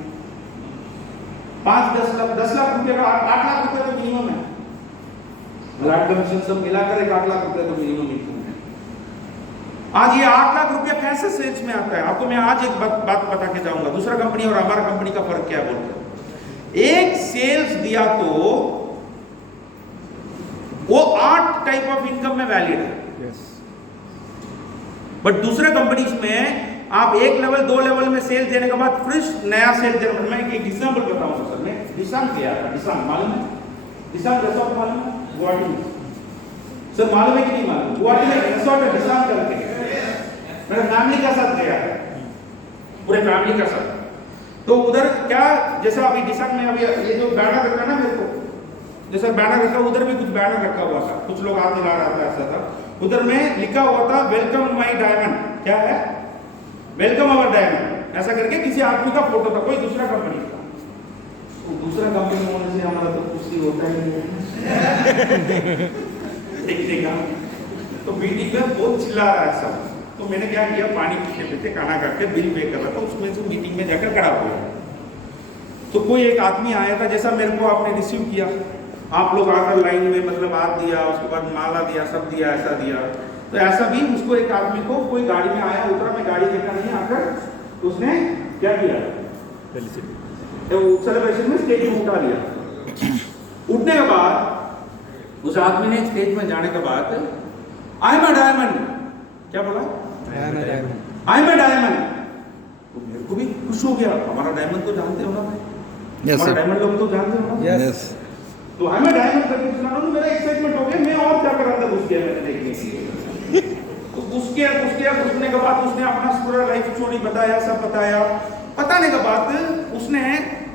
5-10 लाख, 10 लाख रुपए का, 8 लाख रुपए तो मिनिमम है। फ्लैट कमीशन सब मिलाकर 8 लाख रुपए तो मिनिमम इनकम है। आज ये 8 लाख रुपया कैसे सेल्स में आता है? आपको मैं आज एक बात बता के जाऊंगा, दूसरा कंपनी और हमारा कंपनी का फर्क क्या बोलते हैं। एक सेल्स दिया तो वो 8 टाइप ऑफ इनकम में वैलिड है। यस बट दूसरे कंपनीज में आप 1 लेवल 2 लेवल में सेल देने के बाद फ्रेश नया सेल देना। मैं एक एग्जांपल बताऊंगा सर। मैं दिसांग गया था, दिसांग मालूम है? दिसांग रिसोर्ट मालूम है? गुवाहाटी में सर, मालूम है कि नहीं मालूम? गुवाहाटी में रिसोर्ट है दिसांग करके, मेरे फैमिली का साथ गया है, पूरे फैमिली का साथ। तो उधर क्या, जैसा अभी दिसांग में अभी ये जो बैनर रखा ना मेरे को, जैसा बैनर रखा उधर भी कुछ बैनर रखा हुआ था, कुछ लोग हाथ मिला रहा था, ऐसा था। उधर में लिखा हुआ था वेलकम माय डायमंड। क्या है? वेलकम अवर डायमंड, ऐसा करके किसी आदमी का फोटो था, कोई दूसरा कंपनी का। तो दूसरा कंपनी होने से हमारा तो कुछ ही होता ही नहीं है देखने का। तो मीटिंग में बहुत चिल्ला रहा है सब, तो मैंने क्या किया, पानी पीते पीते खाना खा के बिल पे कर रहा था, उसमें से मीटिंग में जाकर खड़ा हो गया। तो कोई एक आदमी आया था, जैसा मेरे को आपने रिसीव किया, आप लोग आकर लाइन में मतलब हाथ दिया, उसके बाद माला दिया, सब दिया, ऐसा दिया। तो ऐसा भी उसको एक आदमी को कोई गाड़ी में आया, उतरा, मैं गाड़ी देखा नहीं, आकर उसने क्या किया, तो सेलिब्रेशन में स्टेज में उठा लिया। उठने के बाद उस आदमी ने स्टेज में जाने के बाद आई एम अ डायमंड, क्या बोला? I am a diamond. तो मेरे को भी खुश हो गया, हमारा डायमंड तो जानते हो ना भाई, Yes, हमारा sir. डायमंड लोग तो जानते हो ना। Yes. तो आई एम अ डायमंड करके सुना रहा हूँ, मेरा एक्साइटमेंट हो गया, मैं और क्या कर रहा था घुस गया मैंने देखने के लिए। तो घुसने के बाद उसने अपना पूरा लाइफ स्टोरी बताया, सब बताया। बताने के बाद उसने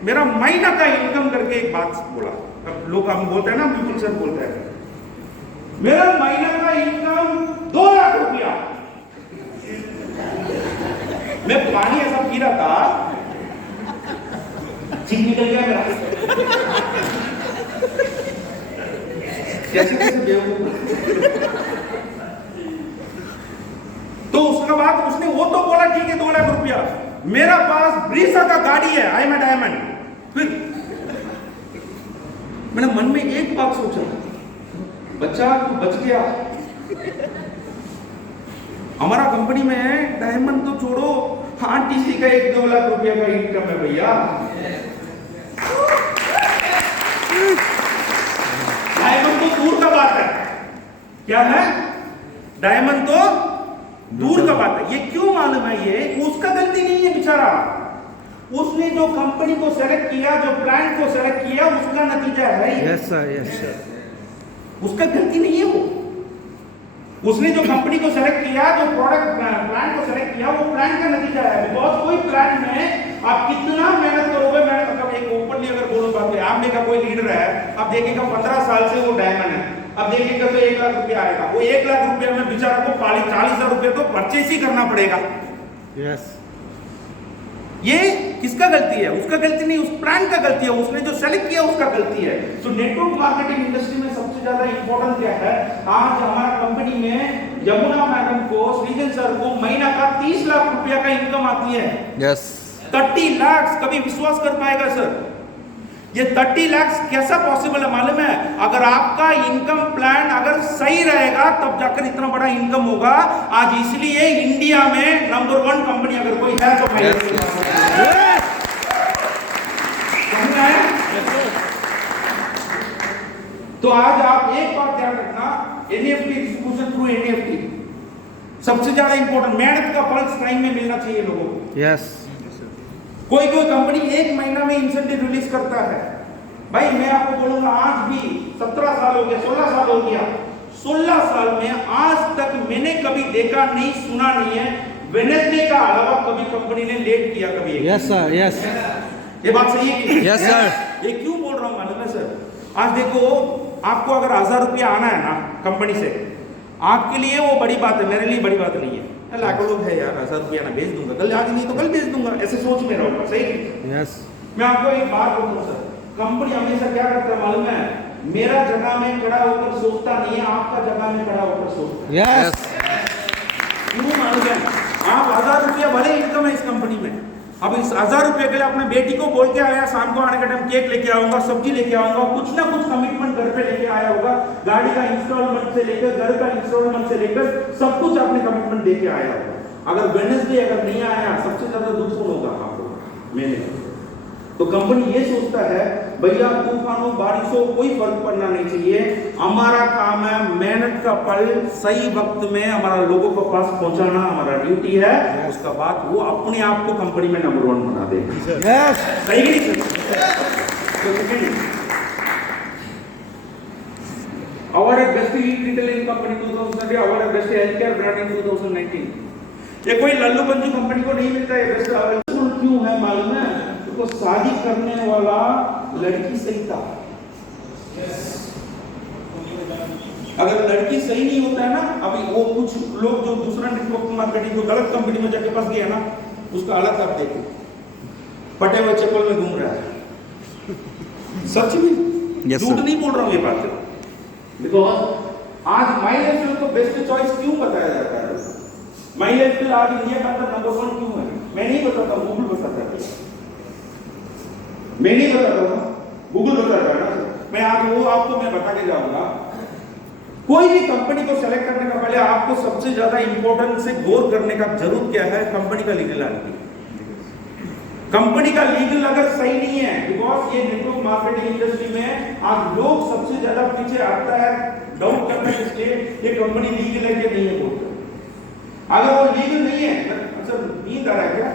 मेरा महीना का इनकम करके एक बात बोला। अब लोग हम बोलते हैं ना, बिल्कुल सर बोलते हैं, मेरा महीना का इनकम 2 लाख रुपया। मैं पानी ऐसा पी रहा था, ठीक निकल गया मेरा। कैसे तो उसके बाद उसने वो तो बोला ठीक है 2 लाख रुपया, मेरा पास ब्रीसा का गाड़ी है, आई एम अ डायमंड। फिर मैंने मन में एक बात सोचा, बच्चा तू बच गया। हमारा कंपनी में डायमंड तो छोड़ो, आरटीसी का 1-2 लाख रुपया का इनकम है भैया। डायमंड तो दूर का बात है, क्या है? डायमंड तो दूर का बात है। ये क्यों मालूम है? ये उसका गलती नहीं है बेचारा, उसने जो कंपनी को सेलेक्ट किया, जो ब्रांड को सेलेक्ट किया, उसका नतीजा है ये। Yes, sir. Yes, sir. उसका गलती नहीं है वो। उसने जो कंपनी को सेलेक्ट किया, जो प्रोडक्ट ब्रांड को सेलेक्ट किया, वो ब्रांड का नतीजा है। बिकॉज कोई ब्रांड में आप कितना मेहनत करोगे, मेहनत कब एक ओपनली अगर बोलो बात है, आप में का कोई लीडर है, आप देखेगा 15 साल से वो डायमंड है, अब देखिएगा तो 1 लाख रुपया आएगा। वो 1 लाख रुपया में बेचारा को 40,000 रुपये तो परचेस ही करना पड़ेगा। Yes. ये किसका गलती है? उसका गलती नहीं, उस ब्रांड का गलती है, उसने जो सेलेक्ट किया उसका गलती है। तो नेटवर्क मार्केटिंग इंडस्ट्री में सबसे ज्यादा इंपॉर्टेंट क्या है? आज हमारा कंपनी में यमुना मैडम को, सृजन सर को महीना का 30 लाख रुपया का इनकम आती है। Yes. 30 लाख, कभी विश्वास कर पाएगा सर? ये 30 लाख कैसा पॉसिबल है मालूम है? अगर आपका इनकम प्लान अगर सही रहेगा तब जाकर इतना बड़ा इनकम होगा। आज इसलिए इंडिया में नंबर 1 कंपनी अगर कोई है तो तो आज आप एक बात ध्यान रखना, एनईएफटी डिस्ट्रीब्यूशन थ्रू एनईएफटी सबसे ज्यादा इंपॉर्टेंट, मेहनत का फल टाइम में मिलना चाहिए लोगों को। Yes. कोई कंपनी 1 महीना में इंसेंटिव रिलीज करता है। भाई मैं आपको बोलूंगा, आज भी 17 साल हो गया, 16 साल हो गया, 16 साल में आज तक मैंने कभी देखा नहीं, सुना नहीं है वेडनेसडे का अलावा कभी कंपनी ने लेट किया कभी। Yes, sir. Yes. ये बात सही है कि? Yes, sir. ये क्यों बोल रहा हूँ मालूम है सर? आज देखो, आपको अगर 1000 रुपया आना है ना कंपनी से, आपके लिए वो बड़ी बात है, मेरे लिए बड़ी बात नहीं है। लाखों लोग है यार, 1000 रुपया ना भेज दूंगा, कल आज नहीं तो कल भेज दूंगा, ऐसे सोच में रहूंगा, सही? Yes. मैं आपको एक बात बोलता हूँ सर, कंपनी हमेशा क्या करता है मालूम है? मेरा जगह में खड़ा होकर सोचता नहीं है, आपका जगह में खड़ा होकर सोचता है। Yes. क्यों मालूम है? आप 1000 रुपया भले इनकम है इस कंपनी में, अब इस 1000 रुपये के लिए अपने बेटी को बोल के आया, शाम को आने के टाइम केक लेके आऊंगा, सब्जी लेके आऊंगा, कुछ ना कुछ कमिटमेंट घर पे लेके आया होगा, गाड़ी का इंस्टॉलमेंट से लेकर, घर का इंस्टॉलमेंट से लेकर सब कुछ आपने कमिटमेंट देके आया होगा। अगर वेडनेसडे अगर नहीं आया, सबसे ज्यादा दुख कौन होगा? आपको, मैंने। तो कंपनी ये सोचता है भैया तूफानों बारिशों कोई फर्क पड़ना नहीं चाहिए, हमारा काम है मेहनत का फल सही वक्त में हमारा लोगों के पास पहुंचाना, हमारा ड्यूटी है। उसका बाद वो अपने आप को कंपनी में नंबर 1 बना देगा। Yes. सही नहीं? Award best retailing company 2020, award best health care brand in 2019। ये कोई लल्लू पंजू कंपनी को नहीं मिलता है बेस्ट अवार्ड। क्यों है मालूम है? तो शादी करने वाला लड़की सही था। अगर लड़की सही नहीं होता है ना, अभी वो कुछ लोग जो दूसरा नेटवर्क मार्केटिंग जो गलत कंपनी में जाके फंस गया ना, उसका हालत आप देखो, फटे हुए चप्पल में घूम रहा है। सच में, झूठ नहीं बोल रहा हूँ ये बात। बिकॉज आज माई लाइफस्टाइल को बेस्ट चॉइस क्यों बताया जाता है? माई लाइफस्टाइल आज इंडिया का नंबर 1 क्यों है? मैं नहीं बताता, गूगल बताता है। मैं नहीं बताता हूँ, गूगल बताता है ना। मैं आज वो आपको मैं बता के जाऊंगा। कोई भी कंपनी को सेलेक्ट करने का पहले आपको सबसे ज्यादा इंपॉर्टेंट से गौर करने का जरूरत क्या है? कंपनी का लीगल एंटिटी। कंपनी का लीगल अगर सही नहीं है, बिकॉज ये नेटवर्क मार्केटिंग इंडस्ट्री में आज लोग सबसे ज्यादा पीछे आता है डाउट करने के लिए ये कंपनी लीगल है कि नहीं है बोलते। अगर वो लीगल नहीं है, अच्छा नींद आ रहा है क्या?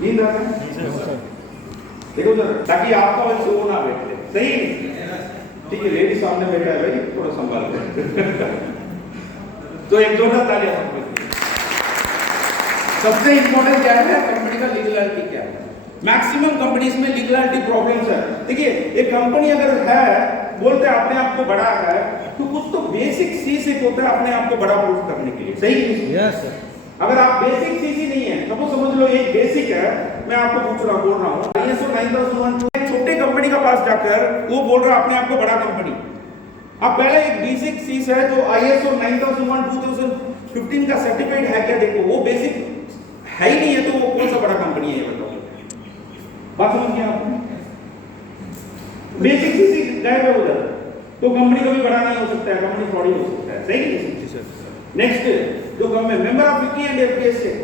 नींद आ रहा है? देखो जरा, ताकि आपका वजह से वो ना बैठे, सही नहीं? ठीक है, लेडी सामने बैठा है भाई, थोड़ा संभाल कर तो एक जोरदार तालियां सबके लिए। सबसे इंपॉर्टेंट क्या है, कंपनी का लीगलिटी क्या है। मैक्सिमम कंपनीज में लीगलिटी प्रॉब्लम्स है। देखिए, एक कंपनी अगर है, बोलते हैं अपने आप को बड़ा है, तो कुछ तो बेसिक चीज एक होता है अपने आप को बड़ा प्रूफ करने के लिए, सही नहीं? Yes sir. अगर आप बेसिक चीज ही नहीं है, तो समझ लो एक बेसिक है, मैं आपको बोल रहा हूँ ISO 9001 एक छोटे कंपनी का पास जाकर वो बोल रहा है अपने आप को बड़ा कंपनी। अब पहले एक बेसिक चीज है जो ISO 9001 2015 का सर्टिफाइड है क्या, देखो वो बेसिक है ही नहीं है, तो वो कौन सा बड़ा कंपनी है ये बताओ। बात समझ गया आपने? बेसिक चीज ही गायब है उधर, तो कंपनी कभी बड़ा नहीं हो सकता है, कंपनी फ्रॉड ही हो सकता है, सही नहीं? नेक्स्ट जो member of FICCI and FTS है,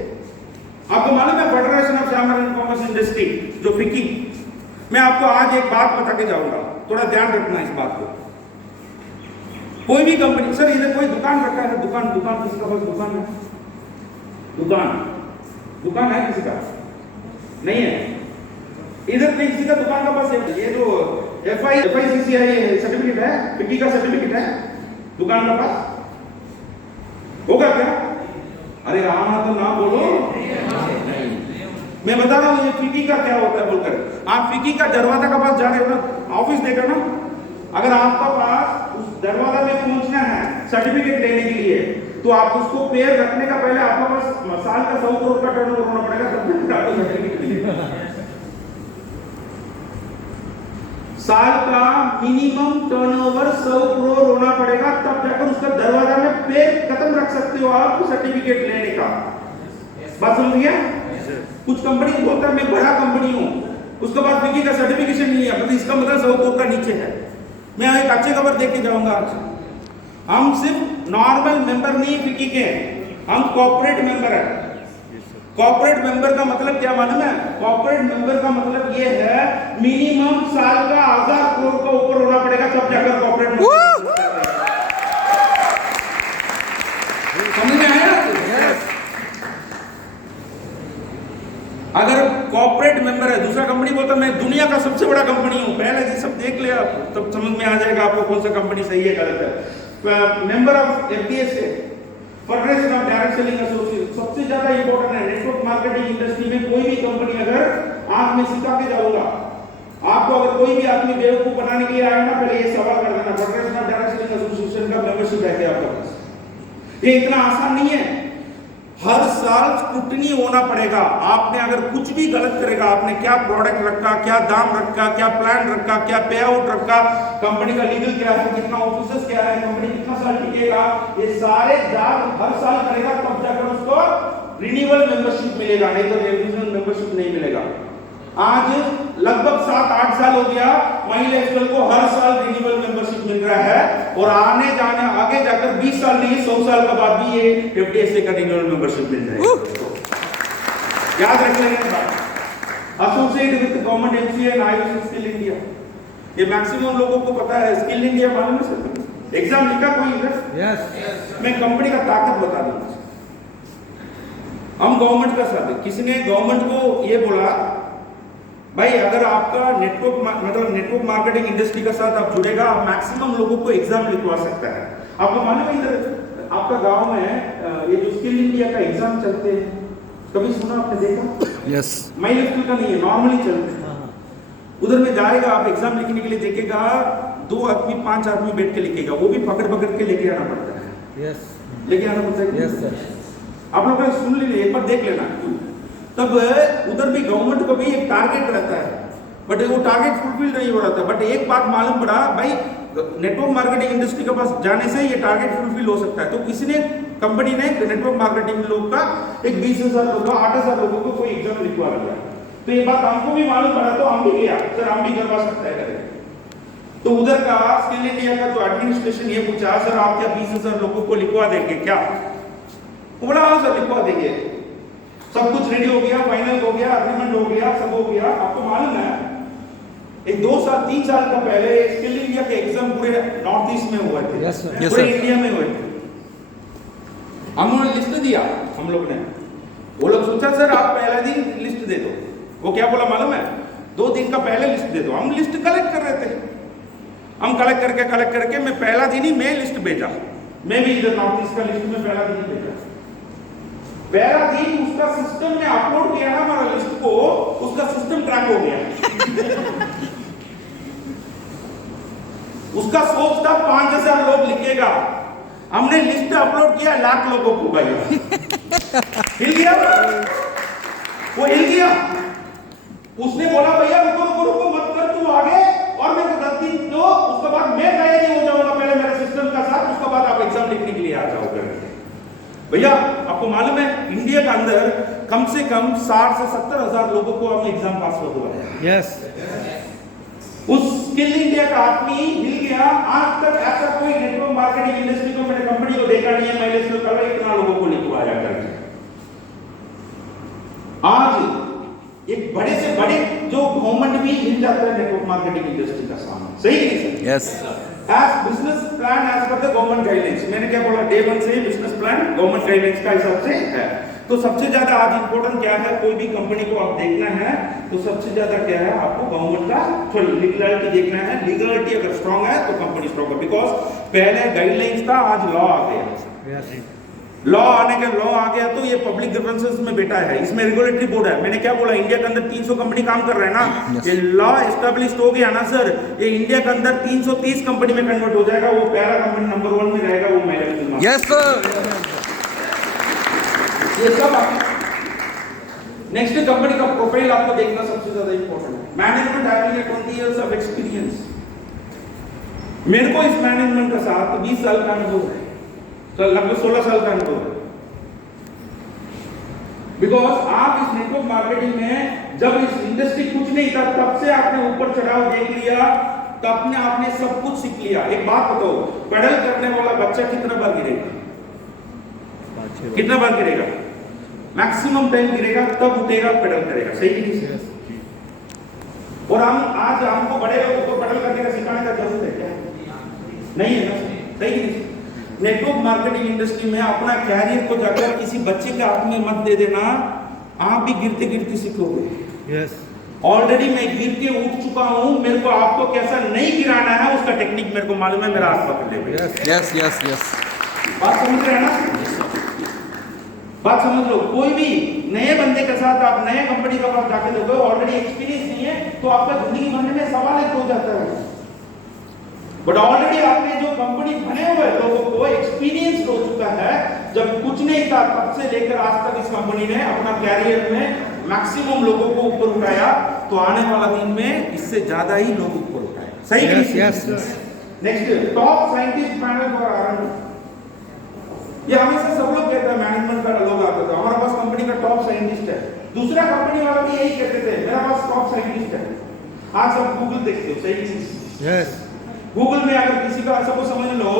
आपको मालूम है federation of charmer and commerce industry जो फिक्की, मैं आपको आज एक बात बता के जाऊंगा, थोड़ा ध्यान रखना इस बात को। कोई भी कंपनी, सर इधर कोई दुकान रखा है, दुकान किसी का पास दुकान है? दुकान है किसी का? नहीं है। इधर पे किसी का दुकान का पास है, ये जो FICCI सर्टिफिकेट है, फिक्की का सर्टिफिकेट है, दुकान का पास होगा क्या? अरे रामा तो ना बोलो, मैं बता रहा हूँ ये फिक्की का क्या होता है बोलकर। आप फिक्की का दरवाजा का पास जा रहे हो ना, ऑफिस देखा ना, अगर आपका पास उस दरवाजा में पहुंचना है सर्टिफिकेट लेने के लिए, तो आप उसको पेयर रखने का पहले आपके पास साल का 100 करोड़ का टर्नओवर होना पड़ेगा, तब आपको सर्टिफिकेट मिलेगा। साल का मिनिमम टर्नओवर 100 करोड़ होना पड़ेगा, तब जाकर उसका दरवाजा में पेयर कदम रख सकते हो आप सर्टिफिकेट लेने का। बात समझ गया? कुछ कंपनी बोलता है मैं बड़ा कंपनी हूं, उसके बाद फिक्की का सर्टिफिकेशन नहीं है, मतलब इसका मतलब 100 करोड़ का नीचे है। मैं एक अच्छे खबर देख के जाऊंगा आज। हम सिर्फ नॉर्मल मेंबर नहीं फिक्की के, हम कॉर्पोरेट मेंबर है। कॉर्पोरेट मेंबर का मतलब क्या मालूम है? कॉर्पोरेट मेंबर का मतलब ये है मिनिमम साल का 1000 करोड़ का ऊपर होना पड़ेगा, तब जाकर कॉर्पोरेट मेंबर। समझ में आया? अगर कॉर्पोरेट मेंबर है, दूसरा कंपनी बोलता मैं दुनिया का सबसे बड़ा कंपनी हूं, पहले ये सब देख लिया तब समझ में आ जाएगा आपको कौन सा कंपनी सही है गलत है। मेंबर ऑफ FTS है, federation of direct selling association, सबसे ज्यादा इंपॉर्टेंट है नेटवर्क मार्केटिंग इंडस्ट्री में। कोई भी कंपनी अगर आज मैं सिखा के जाऊंगा आपको, अगर कोई भी आदमी बेवकूफ बनाने के लिए आए ना, पहले ये सवाल कर देना federation of direct selling association का मेंबरशिप है क्या आपके पास? ये इतना आसान नहीं है, हर साल स्क्रूटनी होना पड़ेगा। आपने अगर कुछ भी गलत करेगा, आपने क्या प्रोडक्ट रखा, क्या दाम रखा, क्या प्लान रखा, क्या पे आउट रखा, कंपनी का लीगल क्या है, कितना ऑफिसर्स क्या है, कंपनी कितना साल टिकेगा, ये सारे जांच हर साल करेगा, तब जाकर उसको रिन्यूअल मेंबरशिप मिलेगा, नहीं तो रिन्यूअल मेंबरशिप नहीं मिलेगा। आज लगभग 7-8 साल हो गया महिला एक्सएल को हर साल रिन्यूअल मेंबरशिप मिल रहा है, और आने जाने आगे जाकर 20 साल नहीं 100 साल के बाद भी ये FTSA का रिन्यूअल मेंबरशिप मिल जाएगा। याद रख लेना, associate with government MCA and IOC skill India, ये मैक्सिमम लोगों को पता है। स्किल इंडिया मालूम है सर? एग्जाम लिखा कोई इधर? यस। मैं कंपनी का ताकत बता दूं, हम गवर्नमेंट का साथ है। किसी ने गवर्नमेंट को ये बोला भाई अगर आपका नेटवर्क मार्केटिंग इंडस्ट्री के साथ आप जुड़ेगा, आप मैक्सिमम लोगों को एग्जाम लिखवा सकता है। आपको मालूम है इधर आपका गांव में ये जो स्किल इंडिया का एग्जाम चलते हैं, कभी सुना आपने, देखा? यस। माइल स्किल का नहीं है, नॉर्मली चलते हैं। उधर में जाएगा, आप एग्जाम लिखने के लिए देखेगा 2 आदमी 5 आदमी बैठ के लिखेगा, वो भी पकड़ के लेके आना पड़ता है। यस। लेके आना पड़ता है। Yes sir. आप लोग सुन लीजिए, एक बार देख लेना। तब उधर भी गवर्नमेंट को भी एक टारगेट रहता है, बट वो टारगेट फुलफिल नहीं हो रहा था। बट एक बात मालूम पड़ा भाई, नेटवर्क मार्केटिंग इंडस्ट्री के पास जाने से ये टारगेट फुलफिल हो सकता है। तो किसी ने, कंपनी ने नेटवर्क मार्केटिंग लोग का एक 20,000 लोगों का 8,000 लोगों को कोई एग्जाम लिखवा रहा है। तो ये बात हमको भी मालूम पड़ा, तो हम भी गया सर, हम भी करवा सकते हैं करें। तो उधर का स्किल इंडिया का जो एडमिनिस्ट्रेशन ये पूछा, सर आप क्या 20,000 लोगों को लिखवा देंगे क्या? बोला हाँ सर लिखवा देंगे। सब कुछ रेडी हो गया, फाइनल हो गया, अग्रीमेंट हो गया, सब हो गया। आपको मालूम है एक 2 साल 3 साल का पहले स्किल इंडिया के एग्जाम पूरे नॉर्थ ईस्ट में हुए थे। Yes, sir. पूरे इंडिया में हुए थे। हमने लिस्ट दिया, हम लोग ने, वो लोग सोचा सर आप पहला दिन लिस्ट दे दो। वो क्या बोला मालूम है, 2 दिन का पहले लिस्ट दे दो। हम लिस्ट कलेक्ट कर रहे थे, हम कलेक्ट करके मैं पहला दिन ही मैं लिस्ट भेजा। मैं भी इधर नॉर्थ ईस्ट का लिस्ट में पहला दिन ही भेजा। पहला दिन उसका सिस्टम में अपलोड किया ना हमारा लिस्ट को, उसका सिस्टम क्रैक हो गया। उसका सोच था 5000 लोग लिखेगा, हमने लिस्ट अपलोड किया लाख लोगों को भाई। हिल गया वो, हिल गया। उसने बोला भैया रुको मत कर, तू आगे और मेरे को 10 दिन दो, उसके बाद मैं तैयारी हो जाऊंगा पहले मेरे सिस्टम का साथ, उसके बाद आप एग्जाम लिखने के लिए आ जाओगे। भैया आपको मालूम है इंडिया के अंदर कम से कम 60 से 70 हजार लोगों को हमने एग्जाम पास हो गया। यस, उस स्किल इंडिया का आदमी मिल गया। आज तक ऐसा कोई नेटवर्क मार्केटिंग इंडस्ट्री को मैंने कंपनी को देखा नहीं है मैंने इसमें कल इतना लोगों को लिखवाया करके। आज एक बड़े से बड़े जो गवर्नमेंट भी मिल जाता है नेटवर्क मार्केटिंग इंडस्ट्री का सामान, सही नहीं sir? Yes, as business plan as per the government guidelines. मैंने क्या बोला, डे 1 से बिजनेस प्लान गवर्नमेंट गाइडलाइंस का हिसाब से है। तो सबसे ज्यादा आज इंपॉर्टेंट क्या है, कोई भी कंपनी को आप देखना है तो सबसे ज्यादा क्या है, आपको गवर्नमेंट का थोड़ी लीगलिटी देखना है। लीगलिटी अगर स्ट्रांग है तो कंपनी स्ट्रांग है। बिकॉज पहले गाइडलाइंस था, आज लॉ आ गया। यस, लॉ आने के लॉ आ गया तो ये पब्लिक डिफरेंसेस में बेटा है, इसमें रेगुलेटरी बोर्ड है। मैंने क्या बोला, इंडिया के अंदर 300 कंपनी काम कर रहे हैं ना। Yes. ये लॉ एस्टेब्लिश हो गया ना सर, ये इंडिया के अंदर 330 कंपनी में कन्वर्ट हो जाएगा। वो पहला कंपनी नंबर 1 में रहेगा, वो मैनेजमेंट। Yes sir. ये सब नेक्स्ट कंपनी का प्रोफाइल आपको देखना सबसे ज्यादा इंपॉर्टेंट है। Management having 20 years of experience. मेरे को इस मैनेजमेंट का साथ 20 साल का अनुभव है, तो लगभग 16 साल का अनुभव है। बिकॉज आप इस नेटवर्क मार्केटिंग में जब इस इंडस्ट्री कुछ नहीं था तब से आपने ऊपर चढ़ाव देख लिया, तब आपने सब कुछ सीख लिया। एक बात बताओ, पेडल करने वाला बच्चा कितना बार गिरेगा? कितना बार गिरेगा? मैक्सिमम टाइम गिरेगा, तब उठेगा, पेडल करेगा, सही नहीं सही? और हम आज हमको बड़े लोगों को पेडल करने का सिखाने का जरूरत है क्या? नहीं है ना, सही नहीं? नेटवर्क मार्केटिंग इंडस्ट्री में अपना कैरियर को जाकर किसी बच्चे के हाथ में मत दे देना, आप भी गिरते गिरते सीखोगे। यस, ऑलरेडी मैं गिर के उठ चुका हूं, मेरे को आपको कैसा नहीं गिराना है उसका टेक्निक मेरे को मालूम है, मेरा हाथ पकड़ ले। Yes, yes, yes. बात समझ रहे हैं ना? बात समझ लो। कोई भी नए बंदे के साथ आप नए कंपनी का पास जाके देखो, ऑलरेडी एक्सपीरियंस नहीं है तो आपका जिंदगी बनने में सवाल एक हो जाता है। बट ऑलरेडी आपने जो कंपनी बने हुए लोगों को एक्सपीरियंस हो चुका है, जब कुछ नहीं था तब से लेकर आज तक इस कंपनी ने अपना कैरियर में मैक्सिमम लोगों को ऊपर उठाया, तो आने वाला दिन में इससे ज्यादा ही लोग ऊपर उठाए, सही? Yes, yes. Next, top scientist panel for R&D। ये हमेशा सब लोग कहते हैं, मैनेजमेंट का लोग आते थे हमारे पास कंपनी का टॉप साइंटिस्ट है। दूसरा कंपनी वाला भी यही कहते थे, मेरा पास टॉप साइंटिस्ट है। आज सब गूगल देखते हो, सही चीज? यस, गूगल में अगर किसी का सबको समझ लो,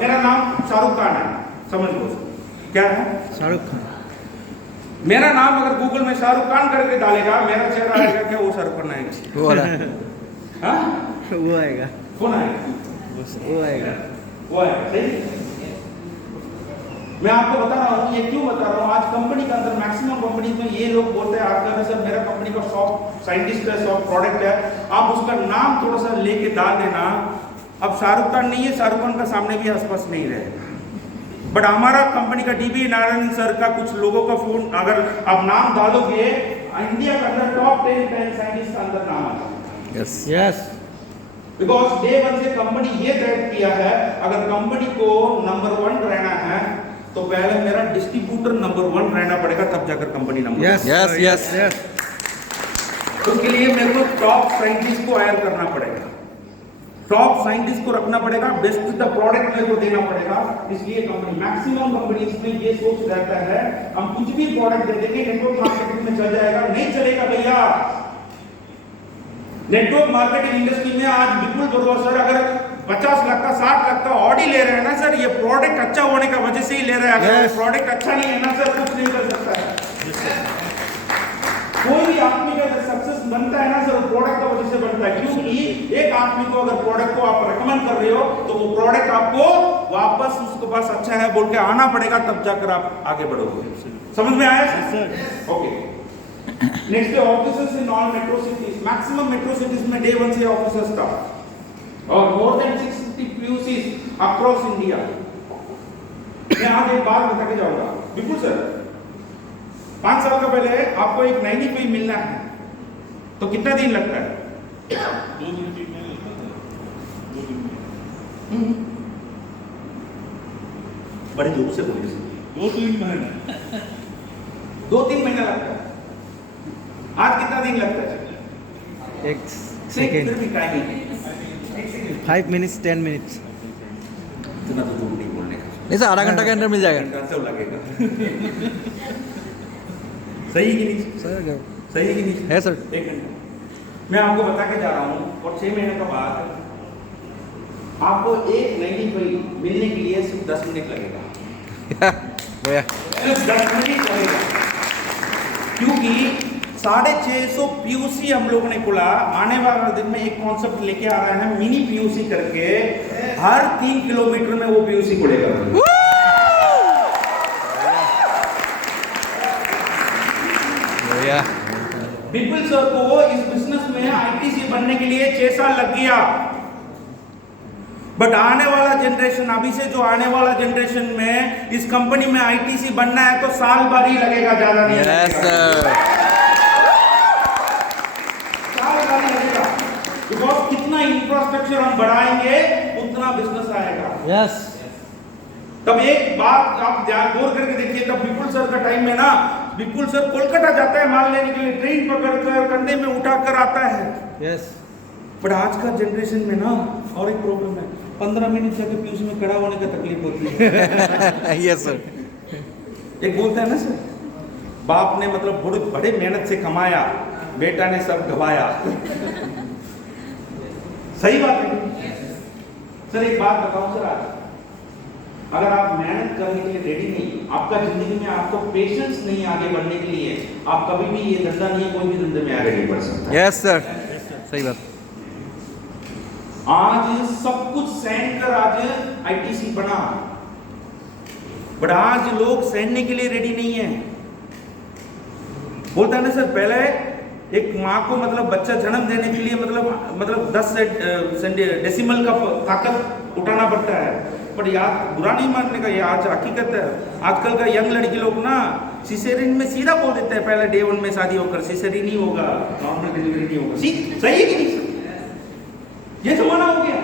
मेरा नाम शाहरुख खान है, समझ लो क्या है? शाहरुख खान। मेरा नाम अगर गूगल में शाहरुख खान करके डालेगा, मेरा चेहरा आएगा क्या? वो शाहरुख खान आएगा? वो वाला हाँ, वो आएगा, कौन आएगा? वो आएगा, वो आएगा, सही? मैं आपको बता रहा हूँ, ये क्यों बता रहा हूँ, आज कंपनी के अंदर मैक्सिमम कंपनी में ये लोग बोलते हैं आपका सर मेरा कंपनी का सॉफ्ट साइंटिस्ट है, सॉफ्ट प्रोडक्ट है, आप उसका नाम थोड़ा सा लेके डाल देना। अब शाहरुख खान नहीं है, शाहरुख खान का सामने भी आसपास नहीं रहेगा। बट हमारा कंपनी का DB नारायण सर का कुछ लोगों का फोन अगर आप नाम डालोगे, इंडिया के अंदर टॉप 10 साइंटिस्ट का अंदर नाम आता है। Yes, yes. बिकॉज डे 1 से कंपनी ये तय किया है, अगर कंपनी को नंबर 1 रहना है तो पहले मेरा डिस्ट्रीब्यूटर नंबर 1 रहना पड़ेगा, तब जाकर company number. Yes, yes, yes, yes. उसके लिए मेरे को टॉप साइंटिस्ट को हायर करना पड़ेगा, टॉप साइंटिस्ट को रखना पड़ेगा, बेस्ट द प्रोडक्ट मेरे को देना पड़ेगा। इसलिए कंपनी मैक्सिमम कंपनीज में ये सोच रहता है, हम कुछ भी प्रोडक्ट दे देंगे, नेटवर्क मार्केटिंग में चल जाएगा। नहीं चलेगा भैया। नेटवर्क मार्केटिंग इंडस्ट्री में आज विपुल बरुआ सर अगर 50 लाख का 60 लाख का ऑडी ले रहे हैं ना सर, ये प्रोडक्ट अच्छा होने का वजह से ही ले रहे हैं। अगर प्रोडक्ट अच्छा नहीं है ना सर, कुछ नहीं कर सकता है। कोई भी आदमी का सक्सेस बनता है ना सर, प्रोडक्ट की वजह से बनता है। क्योंकि एक आदमी को अगर प्रोडक्ट को आप रेकमेंड कर रहे हो तो वो प्रोडक्ट आपको वापस उसके पास अच्छा है बोल के आना पड़ेगा, तब जाकर आप आगे बढ़ोगे। समझ में आया सर? ओके। नेक्स्ट है offices in all metro cities. Maximum metro cities में डे 1 से ऑफिसेस था और more than 650 PUCs across India. मैं आज एक बात बता के जाऊंगा। बिल्कुल सर, 5 साल का पहले आपको एक नई कोई मिलना है तो कितना दिन लगता है? 2 दिन 3 महीने लगता था। 2 दिन में बड़े जोर से बोलिए सर। 2-3 महीने 2-3 महीना लगता है। आज कितना दिन लगता है? एक सेकेंड, फिर भी टाइम नहीं। 5 minutes 10 minutes। इतना तो दूर नहीं बोलने का। नहीं सर, आधा घंटा के अंदर मिल जाएगा। घंटा से लगेगा। सही कि नहीं? सर सही है कि नहीं? है सर। 1 घंटा। मैं आपको बता के जा रहा हूँ और 6 महीने का बाद आपको एक नई कोई मिलने के लिए सिर्फ 10 मिनट लगेगा। भैया सिर्फ 10 मिनट लगेगा, क्योंकि 650 PUC हम लोगों ने खुला। आने वाले दिन में एक कॉन्सेप्ट लेके आ रहा है मिनी PUC करके, हर 3 किलोमीटर में वो PUC खुलेगा। भैया बिल्कुल सर को इस बिजनेस में ITC बनने के लिए 6 साल लग गया, बट आने वाला जनरेशन, अभी से जो आने वाला जनरेशन में इस कंपनी में ITC बनना है तो साल भर ही लगेगा, ज्यादा नहीं लगेगा। साल भर ही लगेगा, बिकॉज कितना इंफ्रास्ट्रक्चर हम बढ़ाएंगे उतना बिजनेस आएगा। यस। तब एक बात आप गौर करके देखिए, तब विपुल सर का टाइम में ना, विपुल सर कोलकाता जाता है माल लेने के लिए, ट्रेन पकड़कर कंधे में उठाकर आता है। यस। बट आज का जनरेशन में ना और एक प्रॉब्लम है, 15 मिनट जाके PUC में खड़ा होने का तकलीफ होती है। Yes sir. एक बोलता है ना सर, बाप ने मतलब बड़े बड़े मेहनत से कमाया, बेटा ने सब गवाया। सही बात है सर। एक बात बताऊं सर, आज अगर आप मेहनत करने के लिए रेडी नहीं, आपका जिंदगी में आपको पेशेंस नहीं आगे बढ़ने के लिए, आप कभी भी ये धंधा नहीं है, कोई भी धंधे में आगे नहीं बढ़ सकता। यस सर, सही बात। आज सब कुछ सहन कर आज ITC बना, बट आज लोग सहने के लिए रेडी नहीं है। बोलता है ना सर, पहले एक माँ को मतलब बच्चा जन्म देने के लिए मतलब 10 डेसिमल का ताकत उठाना पड़ता है। पर यार बुरा नहीं मानने का, ये आज हकीकत है। आजकल का यंग लड़की लोग ना सिसेरियन में सीधा बोल देते हैं, पहले डे 1 में शादी होकर सिसेरियन नहीं होगा, नॉर्मल डिलीवरी नहीं होगा। सही है कि नहीं? ये जमाना हो गया।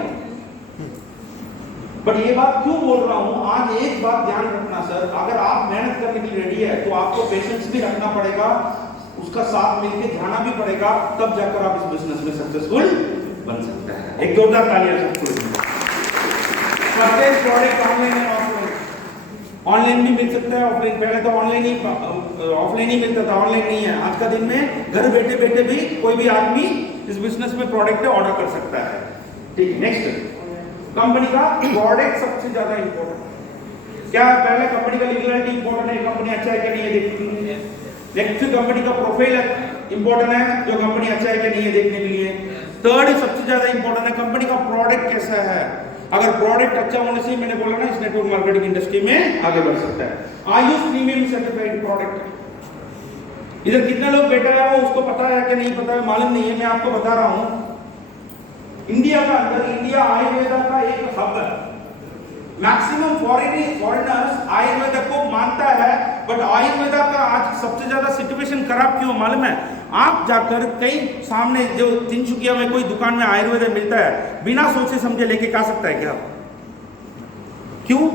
बट ये बात क्यों बोल रहा हूं, आज एक बात ध्यान रखना सर, अगर आप मेहनत करने के लिए रेडी है तो आपको पेशेंस भी रखना पड़ेगा, उसका साथ मिलके जाना भी पड़ेगा, तब जाकर आप इस बिजनेस में सक्सेसफुल बन सकते हैं। एक जोरदार तालियां सबको। परचेज प्रोडक्ट ऑनलाइन है, ऑफलाइन। ऑनलाइन भी मिल सकता है, ऑफलाइन। पहले तो ऑफलाइन ही मिलता था, ऑनलाइन नहीं है। आज का दिन में घर बैठे बैठे भी कोई भी आदमी इस बिजनेस में प्रोडक्ट ऑर्डर कर सकता है। ठीक है। नेक्स्ट, कंपनी का प्रोडक्ट सबसे ज्यादा इंपॉर्टेंट है। क्या पहले कंपनी का लीगलिटी इंपॉर्टेंट है, कंपनी अच्छा है कि नहीं है देखने के लिए। नेक्स्ट, कंपनी का प्रोफाइल इंपॉर्टेंट है, जो कंपनी अच्छा है कि नहीं है देखने के लिए। थर्ड सबसे ज्यादा इंपॉर्टेंट है, कंपनी का प्रोडक्ट कैसा है। अगर प्रोडक्ट अच्छा होने से, मैंने बोला ना, इस नेटवर्क मार्केटिंग इंडस्ट्री में आगे बढ़ सकता है। Ayush premium certified product. इधर कितना लोग बैठा है वो उसको पता है कि नहीं पता है मालूम नहीं है, मैं आपको बता रहा हूं। इंडिया का अंदर, इंडिया आयुर्वेदा का एक हब है। मैक्सिमम फॉरेनर्स आयुर्वेदा को मानता है, बट आयुर्वेदा का आज सबसे ज्यादा सिचुएशन खराब क्यों मालूम है? आप जाकर कई सामने जो तिनसुकिया में कोई दुकान में आयुर्वेदा मिलता है, बिना सोचे समझे लेके खा सकता है क्या? क्यों?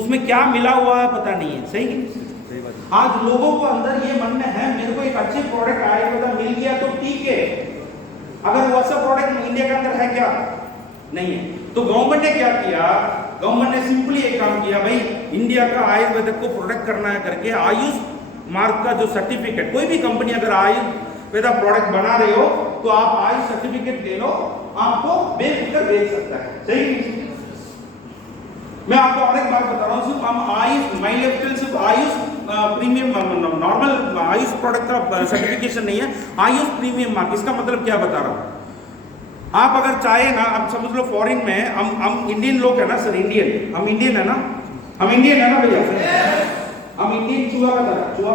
उसमें क्या मिला हुआ है पता नहीं है। सही बात। आज लोगों को अंदर ये मन में है, मेरे को एक अच्छे प्रोडक्ट आयुर्वेदा मिल गया तो ठीक है। अगर वो ऐसा प्रोडक्ट इंडिया के अंदर है क्या? नहीं है। तो गवर्नमेंट ने क्या किया? गवर्नमेंट ने सिंपली एक काम किया, भाई इंडिया का आयुर्वेदिक को प्रोडक्ट करना है करके आयुष मार्क का जो सर्टिफिकेट, कोई भी कंपनी अगर आयुर्वेदा प्रोडक्ट बना रहे हो तो आप आयुष सर्टिफिकेट ले लो, आपको बेफिक्र बेच सकता है। सही। मैं आपको और एक बात बता रहा हूँ, सिर्फ हम आयुष माइलेफ्टिल सिर्फ Ayush premium normal Ayush product का सर्टिफिकेशन नहीं है, आयुष प्रीमियम मार्क। इसका मतलब क्या बता रहा हूँ, आप अगर चाहे ना, आप समझ लो फॉरेन में हम इंडियन लोग है ना सर, इंडियन, हम इंडियन है ना, हम इंडियन है ना भैया, हम इंडियन। चूहा का चूहा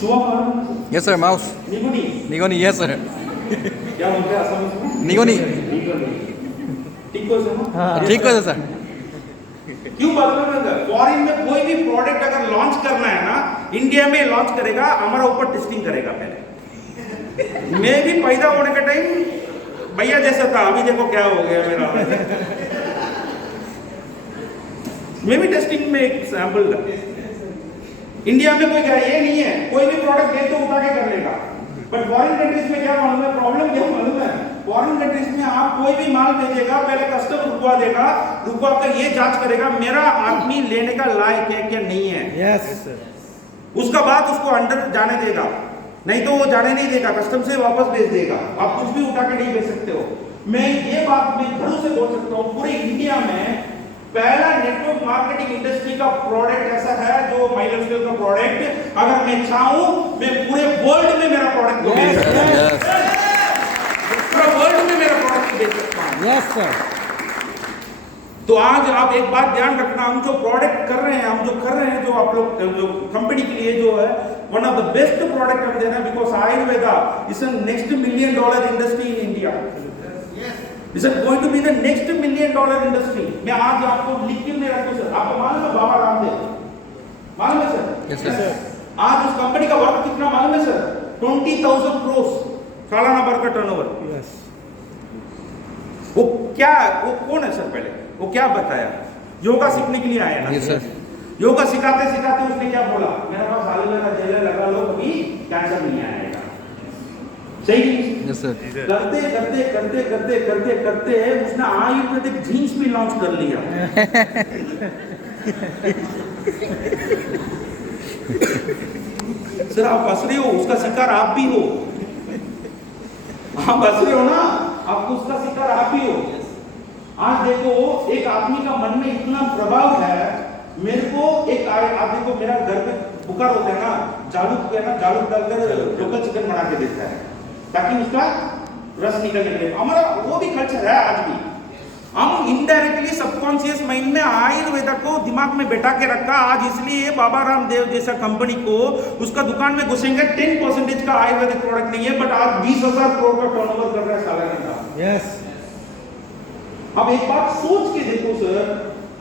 चूहा यस सर, माउस निगुनी निगोनी, यस सर, क्या बोलते हैं असम में? निगोनी। ठीक हो सर, ठीक है सर। क्यों बदल रहे? फॉरेन में कोई भी प्रोडक्ट अगर लॉन्च करना है ना, इंडिया में लॉन्च करेगा, हमारा ऊपर टेस्टिंग करेगा पहले। मैं भी पैदा होने का टाइम भैया जैसा था, अभी देखो क्या हो गया मेरा। मैं भी टेस्टिंग में एक सैंपल था। इंडिया में कोई क्या ये नहीं है, कोई भी प्रोडक्ट दे तो उठा के कर लेगा। बट फॉरेन कंट्रीज में क्या मालूम है, प्रॉब्लम क्या मालूम है? फॉरेन कंट्रीज में आप कोई भी माल भेजेगा, पहले कस्टम रुकवा देगा, रुकवा कर ये जांच करेगा मेरा आदमी लेने का लायक है क्या नहीं है। Yes sir. उसका बाद उसको अंडर जाने देगा, नहीं तो वो जाने नहीं देगा, कस्टम से वापस भेज देगा। आप कुछ भी उठा के नहीं भेज सकते हो। मैं ये बात मैं घरों से बोल सकता हूँ, पूरे इंडिया में पहला नेटवर्क मार्केटिंग इंडस्ट्री का प्रोडक्ट ऐसा है जो माइलस्टोन का प्रोडक्ट, अगर मैं चाहूं मैं पूरे वर्ल्ड में मेरा प्रोडक्ट को बेच सकता हूं, पूरा वर्ल्ड में मेरा प्रोडक्ट बेच सकता हूं। Yes sir. तो आज आप एक बात ध्यान रखना, हम जो प्रोडक्ट कर रहे हैं, हम जो कर रहे हैं, जो आप लोग जो कंपनी के लिए जो है one of the best product हम दे रहे हैं, because Ayurveda is a next $1 million industry in India. Is it going to be the next $1 million industry? मैं आज आपको लिख के नहीं रखूं सर, आपको मालूम है बाबा रामदेव, मालूम है सर? Yes sir. आज उस कंपनी का वर्थ कितना मालूम है सर? 20,000 crores सालाना भर का टर्नओवर। यस। वो क्या, वो कौन है सर? पहले वो क्या बताया? योगा सीखने के लिए आए ना यस सर। योगा सिखाते सिखाते उसने क्या बोला, मेरे पास एलोवेरा जेल लगा लो, कभी कैंसर नहीं आएगा। सही? Yes sir. करते करते करते करते करते करते उसने आयुर्वेदिक जीन्स भी लॉन्च कर लिया। सर आप हंस रहे हो, उसका शिकार आप भी हो। आप हंस रहे हो ना, आपको उसका शिकार आप भी हो। आज देखो एक आदमी का मन में इतना प्रभाव है, मेरे को एक आप देखो मेरा घर में बुखार होता है ना, जालूक है ना, जालूक डालकर लोकल चिकन बना के देता है ताकि उसका रस निकलने लगे। हमारा वो भी कल्चर है आज भी। हम इनडायरेक्टली सबकॉन्शियस माइंड में आयुर्वेदा को दिमाग में बैठा के रखा आज, इसलिए बाबा रामदेव जैसा कंपनी को उसका दुकान में घुसेंगे 10% का आयुर्वेदिक प्रोडक्ट नहीं है, बट आज 20,000 करोड़ का टर्नओवर कर रहा है सालाना का। यस। अब एक बात सोच के देखो सर,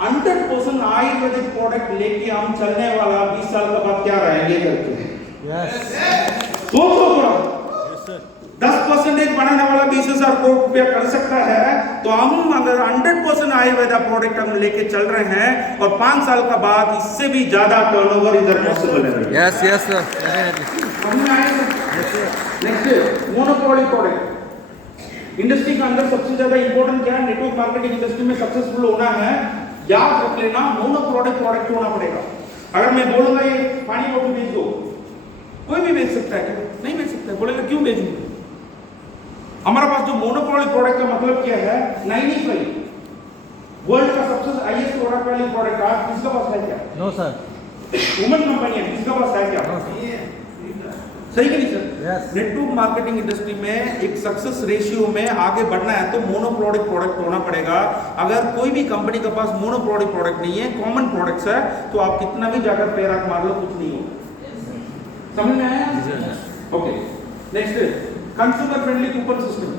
100% आयुर्वेदिक प्रोडक्ट लेके हम चलने वाला 20 साल के बाद क्या रहेंगे करके। यस। सोचो थोड़ा, 10% बनाने वाला 20,000 करोड़ रुपया कर सकता है, तो हम अगर 100% आयुर्वेदा प्रोडक्ट हम लेके चल रहे हैं और 5 साल का बाद इससे भी ज्यादा टर्नओवर इधर पॉसिबल है। Yes yes sir. Next monopoly product industry के अंदर सबसे ज्यादा इंपॉर्टेंट क्या है? नेटवर्क मार्केटिंग इंडस्ट्री में सक्सेसफुल होना है, याद रख लेना, मोनोप्रोडक्ट प्रोडक्ट होना पड़ेगा। अगर मैं बोलूंगा ये पानी बोतल बेच दो, कोई भी बेच सकता है क्या? नहीं बेच सकता है। बोलेगा क्यों बेचूंगा? हमारे पास जो मोनोपोली प्रोडक्ट का मतलब क्या है? 95 वर्ल्ड का सबसे हाईएस्ट प्रोडक्ट वाली प्रोडक्ट आज किसका पास है क्या? No sir. वुमन कंपनी है, किसका पास है क्या? सही कि नहीं sir? Yes. Network marketing industry में एक सक्सेस रेशियो में आगे बढ़ना है तो मोनोप्रोडक्ट प्रोडक्ट होना पड़ेगा। अगर कोई भी कंपनी के पास मोनोप्रोडक्ट प्रोडक्ट नहीं है, कॉमन प्रोडक्ट्स है, तो आप कितना भी जाकर पैर हाथ मार लो, कुछ नहीं होगा। समझ में आया? Okay, next consumer friendly coupon system.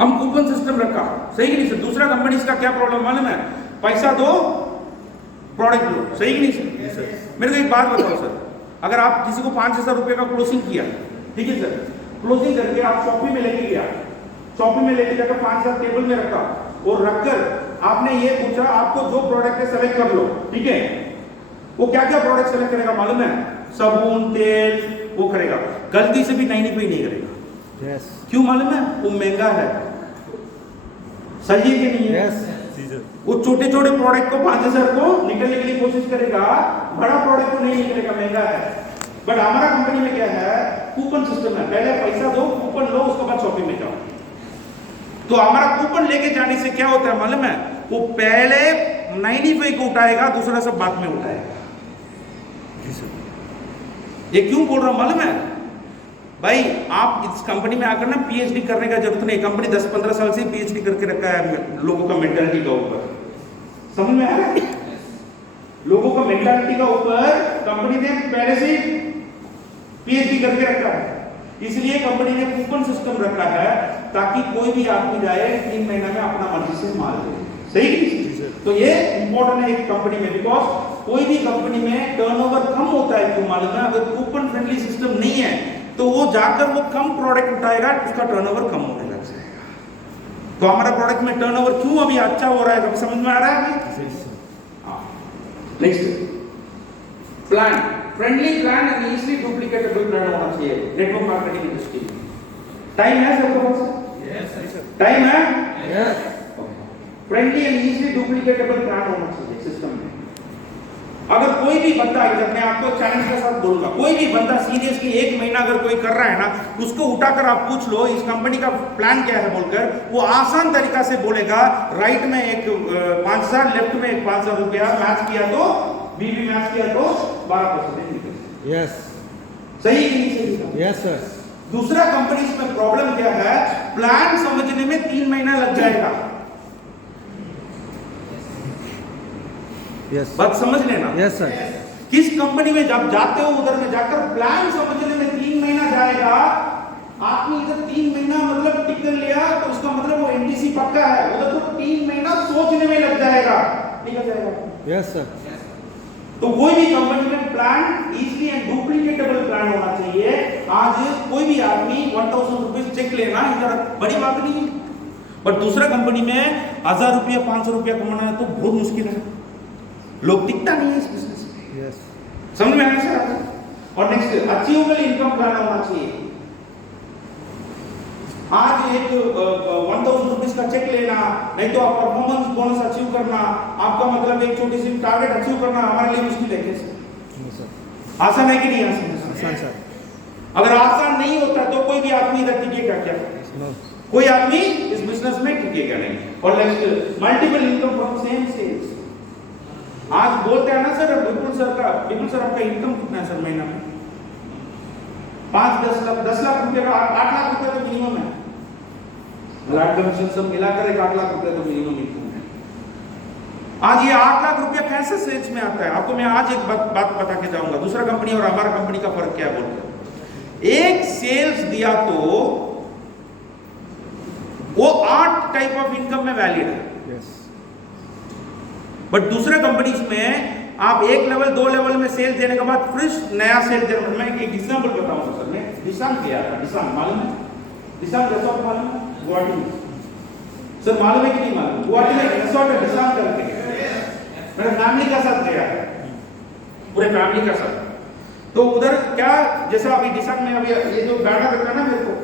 हम कूपन सिस्टम रखा, सही कि नहीं सर? दूसरा कंपनी का क्या प्रॉब्लम मालूम है? पैसा दो प्रोडक्ट लो, सही कि नहीं सर? मेरे को एक बात बताओ सर, अगर आप किसी को 5,000 रुपए का क्लोजिंग किया, ठीक है सर, क्लोजिंग करके आप शॉपी में लेके गया, शॉपी में लेके जाकर 5,000 टेबल में रखा और रखकर आपने ये पूछा आपको जो प्रोडक्ट है सेलेक्ट कर लो, ठीक है? वो क्या क्या प्रोडक्ट सेलेक्ट करेगा मालूम है? साबुन, तेल, वो करेगा, गलती से भी 95 नहीं करेगा। यस। क्यों मालूम है? वो महंगा है। सही है कि नहीं है? यस। वो छोटे छोटे प्रोडक्ट को 5,000 को निकलने के लिए कोशिश करेगा, बड़ा प्रोडक्ट को नहीं निकलेगा, महंगा है। बट हमारा कंपनी में क्या है? कूपन सिस्टम है, पहले पैसा दो, कूपन लो, उसके बाद शॉपिंग में जाओ। तो हमारा कूपन लेके जाने से क्या होता है मालूम है? वो पहले 95 को उठाएगा, दूसरा सब बाद में उठाएगा। ये क्यों बोल रहा हूं मालूम है भाई? आप इस कंपनी में आकर ना पीएचडी करने का जरूरत नहीं। कंपनी 10-15 साल से पीएचडी करके रखा है लोगों का मेंटालिटी का ऊपर। समझ में आ रहा है? लोगों का मेंटालिटी का ऊपर कंपनी ने पहले से पीएचडी करके रखा है। इसलिए कंपनी ने कूपन सिस्टम रखा है ताकि कोई भी आदमी जाए 3 महीना में अपना मर्जी से माल दे। सही? तो ये इंपॉर्टेंट है एक कंपनी में, बिकॉज कोई भी कंपनी में टर्नओवर कम होता है। क्यों मालूम है? अगर कूपन फ्रेंडली सिस्टम नहीं है तो वो जाकर वो कम प्रोडक्ट उठाएगा, उसका टर्नओवर कम होने लग जाएगा। तो हमारा प्रोडक्ट में टर्नओवर क्यों अभी अच्छा हो रहा है, समझ में आ रहा है? Next, plan friendly plan and easily duplicatable plan होना चाहिए नेटवर्क मार्केटिंग इंडस्ट्री में। टाइम है सबके पास? यस। टाइम है? Yes. Friendly and easily duplicatable plan होना चाहिए सिस्टम में। अगर कोई भी बंदा, इधर मैं आपको चैलेंज के साथ बोलूंगा, कोई भी बंदा सीरियसली 1 महीना अगर कोई कर रहा है ना, उसको उठाकर आप पूछ लो इस कंपनी का प्लान क्या है बोलकर, वो आसान तरीका से बोलेगा। राइट में एक 5000, लेफ्ट में एक 5000 रुपया, मैच किया तो बीबी मैच किया तो 12%। यस। सही कि नहीं सही? Yes sir. दूसरा कंपनी में प्रॉब्लम क्या है? प्लान समझने में 3 महीना लग जाएगा। यस। बात समझ लेना। Yes sir. किस कंपनी में जब जाते हो उधर में जाकर प्लान समझने में 3 महीना जाएगा। आपने इधर 3 महीना मतलब टिकट लिया तो उसका मतलब वो एनडीसी पक्का है, उधर तो 3 महीना सोचने में लग जाएगा। निकल जाएगा। Yes sir. तो कोई भी कंपनी में प्लान इजीली एंड डुप्लीकेटेबल प्लान होना चाहिए। आज कोई भी आदमी 1000 रुपीज चेक लेना इधर बड़ी बात नहीं है, बट दूसरा कंपनी में 1000 रुपया 500 रुपया कमाना तो बहुत मुश्किल है। लोग टिकता नहीं है इस बिजनेस में। यस। समझ में आया सर? और नेक्स्ट, अचीवेबल इनकम प्लान होना चाहिए। आज एक 1000 रुपीज का चेक लेना, नहीं तो आप परफॉर्मेंस बोनस अचीव करना, आपका मतलब एक छोटी सी टारगेट अचीव करना हमारे लिए मुश्किल है। कैसे? आसान है कि नहीं आसान? आसान सर। अगर आसान नहीं होता तो कोई भी आदमी इधर टिकेगा क्या? कोई आदमी इस बिजनेस में टिकेगा नहीं। और next, multiple income from same sales. आज बोलते हैं ना सर, बिल्कुल सर आपका इनकम कितना है सर महीना में? 5-10 लाख, 10 लाख रुपए का, 8 लाख रुपए तो मिनिमम है। फ्लैट कमीशन सब मिलाकर 8 लाख रुपए तो मिनिमम इनकम है। आज ये 8 लाख रुपया कैसे सेल्स में आता है? आपको मैं आज एक बात बता के जाऊंगा। दूसरा कंपनी और हमारा कंपनी का फर्क क्या है बोलते, एक सेल्स दिया तो वो 8 टाइप ऑफ इनकम में वैलिड है। यस। बट दूसरे कंपनीज में आप 1 लेवल 2 लेवल में सेल देने के बाद फिर नया सेल देना। मैं एक एग्जांपल बताऊंगा सर। मैं दिसांग गया था। दिसांग मालूम है? दिसांग रिसोर्ट मालूम है? गुवाहाटी में सर मालूम है कि नहीं मालूम? गुवाहाटी में रिसोर्ट है दिसांग करके। मेरे फैमिली का साथ गया, पूरे फैमिली का साथ। तो उधर क्या, जैसा अभी दिसांग में अभी ये जो बैनर रखा ना मेरे को,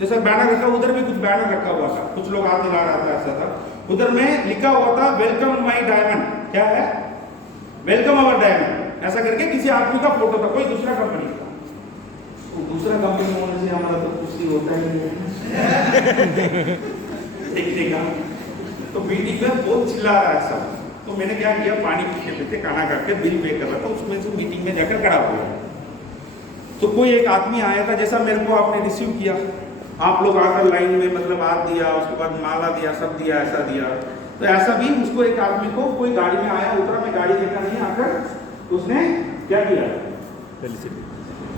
जैसा बैनर रखा उधर भी कुछ बैनर रखा हुआ था, कुछ लोग हाथ हिला रहा था, ऐसा था। उधर में लिखा हुआ था वेलकम माय डायमंड। क्या है? वेलकम अवर डायमंड, ऐसा करके किसी आदमी का फोटो था, कोई दूसरा कंपनी का। तो दूसरा कंपनी होने से हमारा तो कुछ ही होता ही नहीं देखने का। तो मीटिंग में बहुत चिल्ला रहा है सब। तो मैंने क्या किया, पानी पीते पीते खाना खाकर बिल पे कर रहा था, उसमें से मीटिंग में जाकर खड़ा हो गया। तो कोई एक आदमी आया था, जैसा मेरे को आपने रिसीव किया, आप लोग आकर लाइन में मतलब हाथ दिया, उसके बाद माला दिया, सब दिया, ऐसा दिया। तो ऐसा भी उसको एक आदमी को कोई गाड़ी में आया, उतरा, मैं गाड़ी देखा नहीं, आकर उसने क्या किया,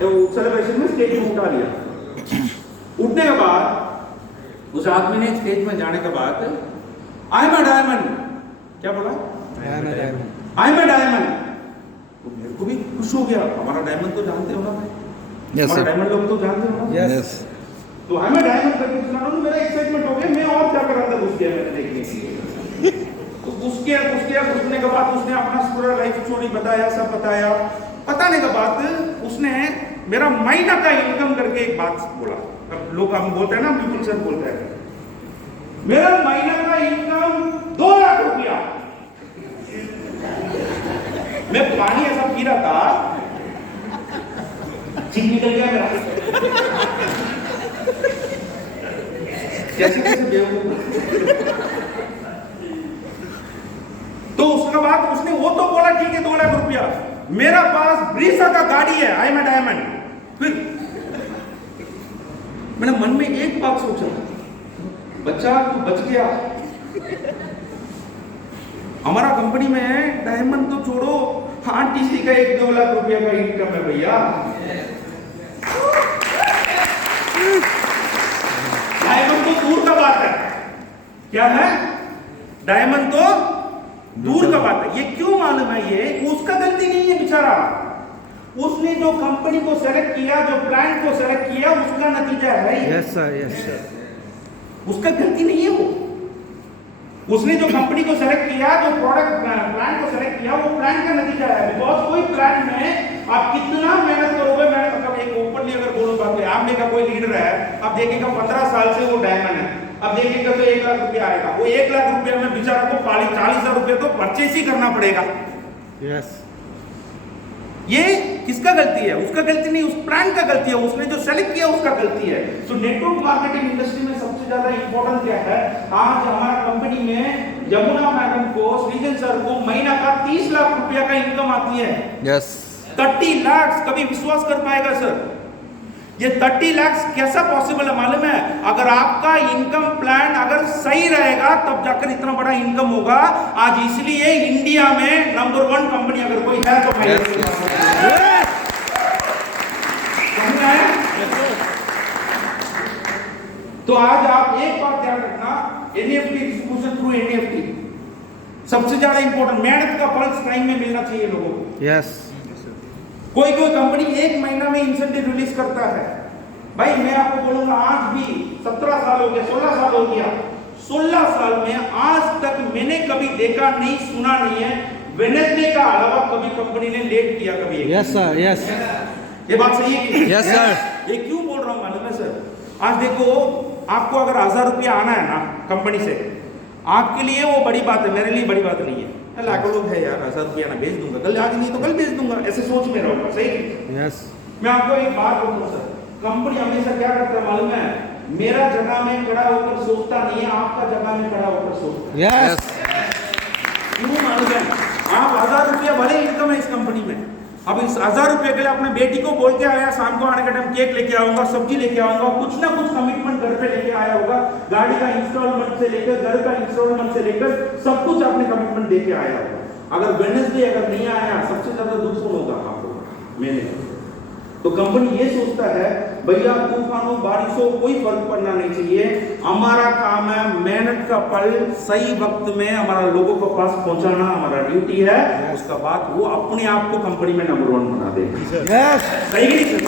तो सेलिब्रेशन में स्टेज में उठा लिया। उठने के बाद उस आदमी ने स्टेज में जाने के बाद आई एम अ डायमंड, क्या बोला? I am a diamond. तो मेरे को भी खुश हो गया, हमारा डायमंड तो जानते हो ना भाई, हमारा डायमंड लोग तो जानते हो ना। यस। तो हमें डायमंड करके सुना तो मेरा एक्साइटमेंट हो गया, मैं और क्या कर रहा था घुस गया मैंने देखने के लिए। तो घुसने के बाद उसने अपना पूरा लाइफ स्टोरी बताया, सब बताया। बताने के बाद उसने मेरा महीना का इनकम करके एक बात बोला। अब लोग हम बोलते हैं ना, बिल्कुल सर बोलते हैं, मेरा महीना का इनकम 2 लाख रुपया। मैं पानी ऐसा पी रहा था, चीख निकल गया मेरा। कैसे बेवकूफ। उसके बाद उसने वो तो बोला ठीक है 2 लाख रुपया, मेरा पास ब्रीसा का गाड़ी है, आई एम अ डायमंड। फिर मैंने मन में एक बात सोचा, बच्चा तू बच गया, हमारा कंपनी में है डायमंड तो छोड़ो, आरटीसी का 1-2 लाख रुपया का इनकम है भैया। डायमंड तो दूर का बात है, क्या है डायमंड तो दूर का बात है। ये क्यों मालूम है? ये उसका गलती नहीं है बेचारा, उसने जो कंपनी को सेलेक्ट किया, जो प्लान को सेलेक्ट किया, उसका नतीजा है ये। Yes sir, yes sir. उसका गलती नहीं है वो, उसने जो कंपनी को सेलेक्ट किया, जो प्रोडक्ट प्लान को सेलेक्ट किया, वो प्लान का नतीजा है। बिकॉज कोई प्लान में आप कितना मेहनत करोगे, मेहनत का एक ओपनली अगर बोलूंगा कि आप में का कोई लीडर है, आप देखेगा 15 साल से वो डायमंड है, अब देखेगा तो 1 लाख रुपया आएगा, वो 1 लाख रुपया में बेचारा को 40,000 रुपया तो परचेस ही करना पड़ेगा। यस। ये किसका गलती है? उसका गलती नहीं, उस प्लान का गलती है, उसने जो सेलेक्ट किया उसका गलती है। सो नेटवर्क मार्केटिंग इंडस्ट्री में सबसे ज्यादा इंपॉर्टेंट क्या है? आज हमारा कंपनी में जमुना मैडम को, सृजन सर को महीना का 30 लाख रुपया का इनकम आती है। यस। 30 लाख, कभी विश्वास कर पाएगा सर? ये 30 लाख कैसा पॉसिबल है मालूम है? अगर आपका इनकम प्लान अगर सही रहेगा तब जाकर इतना बड़ा इनकम होगा। आज इसलिए इंडिया में नंबर 1 कंपनी अगर कोई है तो तो आज आप एक बात ध्यान रखना, एनईएफटी डिस्ट्रीब्यूशन थ्रू एनईएफटी सबसे ज्यादा इंपॉर्टेंट, मेहनत का फल टाइम में मिलना चाहिए लोगों को। यस। कोई कंपनी 1 महीना में इंसेंटिव रिलीज करता है। भाई मैं आपको बोलूंगा, आज भी 17 साल हो गया, 16 साल हो गया, 16 साल में आज तक मैंने कभी देखा नहीं, सुना नहीं है वेडनेसडे का अलावा कभी कंपनी ने लेट किया कभी। Yes sir, yes. ये बात सही है कि? Yes sir. ये क्यों बोल रहा हूं मालूम है सर? आज देखो, आपको अगर 1000 रुपया आना है ना कंपनी से, आपके लिए वो बड़ी बात है, मेरे लिए बड़ी बात नहीं है। लाखों लोग है यार, 1000 रुपया ना भेज दूंगा, कल आज नहीं तो कल भेज दूंगा, ऐसे सोच में रहूंगा। सही? यस। मैं आपको एक बात बोलता हूं सर, कंपनी हमेशा क्या करता है मालूम है? मेरा जगह में खड़ा होकर सोचता नहीं है, आपका जगह में खड़ा होकर सोचता है। यस। क्यों मालूम है? आप 1000 रुपया भले इनकम है इस कंपनी में, अब इस 1000 रुपये के लिए अपने बेटी को बोल के आया, शाम को आने के टाइम केक लेके आऊंगा, सब्जी लेके आऊंगा, कुछ ना कुछ कमिटमेंट घर पे लेके आया होगा, गाड़ी का इंस्टॉलमेंट से लेकर, घर का इंस्टॉलमेंट से लेकर सब कुछ आपने कमिटमेंट देके आया होगा। अगर वेडनेसडे अगर नहीं आया, सबसे ज्यादा दुख कौन होगा? आपको, मैंने। तो कंपनी ये सोचता है भैया तूफानों बारिशों कोई फर्क पड़ना नहीं चाहिए, हमारा काम है मेहनत का फल सही वक्त में हमारा लोगों को पास पहुंचाना, हमारा ड्यूटी है। उसका बाद वो अपने आप को कंपनी में नंबर 1 बना देगा। यस। सही नहीं sir?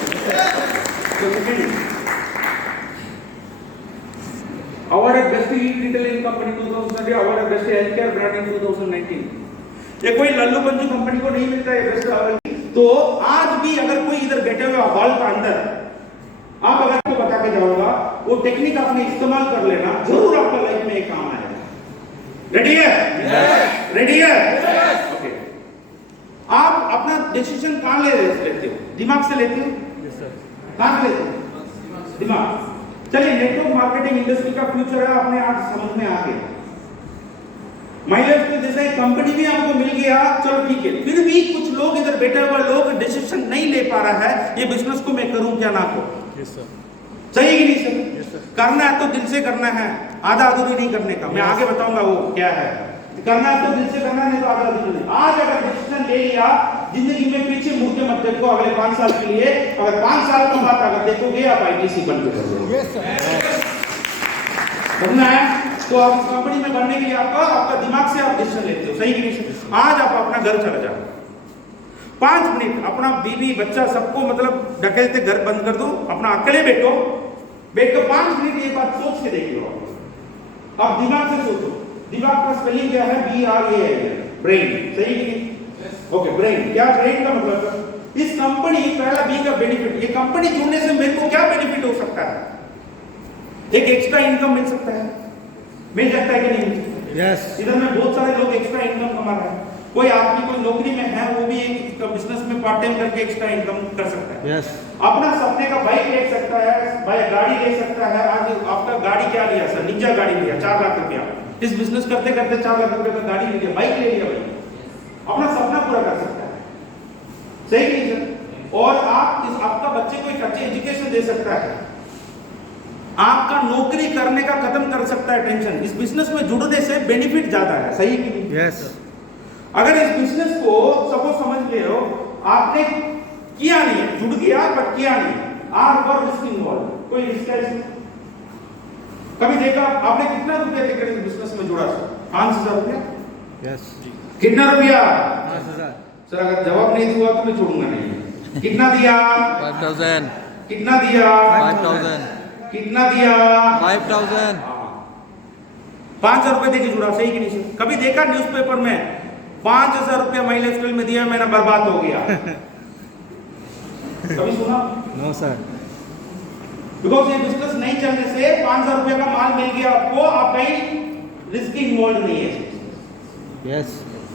Award best retailing company 2020, award best health care brand in 2019। ये कोई लल्लू पंजू कंपनी को नहीं मिलता है बेस्ट अवार्ड। तो आज भी अगर कोई इधर बैठे हुए हॉल का अंदर, आप अगर आपको बता के जाऊंगा, वो टेक्निक आपने इस्तेमाल कर लेना, जरूर आपका लाइफ में एक काम आएगा। रेडी है? रेडी है? ओके। आप अपना डिसीजन कहां लेते हो? दिमाग से लेते हो? कहां से लेते हो? दिमाग। चलिए, नेटवर्क मार्केटिंग इंडस्ट्री का फ्यूचर है, अपने आज समझ में आ गया। माइलेज के जैसे कंपनी भी आपको मिल गया, चलो ठीक है, फिर भी कुछ लोग इधर बैठे हुए लोग डिसीजन नहीं ले पा रहा है, ये बिजनेस को मैं करूं क्या ना करूं। Yes sir. सही कि नहीं सर? करना है तो दिल से करना है, आधा अधूरी नहीं करने का। मैं आगे बताऊंगा वो क्या है। करना है तो दिल से करना, नहीं तो आधा अधूरी नहीं। आज अगर डिसीजन ले लिया, जिंदगी में पीछे मुड़ के मत देखो। अगले 5 साल के लिए, अगर 5 साल के बाद अगर देखोगे, आप आईटीसी बन के करोगे। करना है तो आप कंपनी में बनने के लिए आपका दिमाग से आप डिसीजन लेते हो। सही कि नहीं सर? आज आप अपना घर चला जाओ, 5 मिनट अपना बीवी बच्चा सबको मतलब ढकेलते घर बंद कर दो, अपना अकेले बैठो, बैठकर 5 मिनट ये बात सोच के देख लो। आप दिमाग से सोचो। दिमाग का स्पेलिंग क्या है? BRAIN, brain. सही कि नहीं? Okay, brain. क्या ब्रेन का मतलब? इस कंपनी, पहला बी का बेनिफिट, ये कंपनी जुड़ने से मेरे को क्या बेनिफिट हो सकता है? एक एक्स्ट्रा इनकम मिल सकता है, मिल सकता है कि नहीं मिल सकता? यस। इधर में बहुत सारे लोग एक्स्ट्रा इनकम कमा रहे हैं। कोई आपकी कोई नौकरी में है, वो भी एक बिजनेस में पार्ट टाइम करके एक्स्ट्रा इनकम कर सकता है। यस। अपना सपने का बाइक ले सकता है, भाई गाड़ी ले सकता है। आज आपका गाड़ी क्या लिया सर? निंजा गाड़ी लिया, 4 लाख रुपया। इस बिजनेस करते करते 4 लाख रुपए का गाड़ी ले लिया, बाइक ले लिया भाई। अपना सपना पूरा कर सकता है, सही नहीं सर? और आपका बच्चे को एक अच्छी एजुकेशन दे सकता है, आपका नौकरी करने का खत्म कर सकता है टेंशन। इस बिजनेस में जुड़ने से बेनिफिट ज्यादा है, सही कि नहीं? यस अगर इस बिजनेस को सपोज समझ ले हो, आपने किया नहीं है, जुड़ गया बट किया नहीं, आर फॉर रिस्क इन्वॉल्व, कोई रिस्क है इसमें? कभी देखा आपने कितना रुपया देकर इस बिजनेस में जुड़ा सर? 5,000 रुपया? यस कितना रुपया? 5,000 सर अगर जवाब नहीं दूंगा तो मैं छोड़ूंगा नहीं। कितना दिया? 5,000 कितना दिया? 5,000 कितना दिया? 5,000 5,000 रुपए देके जुड़ा, सही कि नहीं सर? कभी देखा न्यूज़पेपर में 5,000 रुपया मई लाइफस्टाइल में दिया, मैंने बर्बाद हो गया? कभी सुना? नो सर बिकॉज ये बिजनेस नहीं चलने से 5,000 रुपया का माल मिल गया आपको, आप कहीं रिस्क इन्वॉल्व नहीं है। यस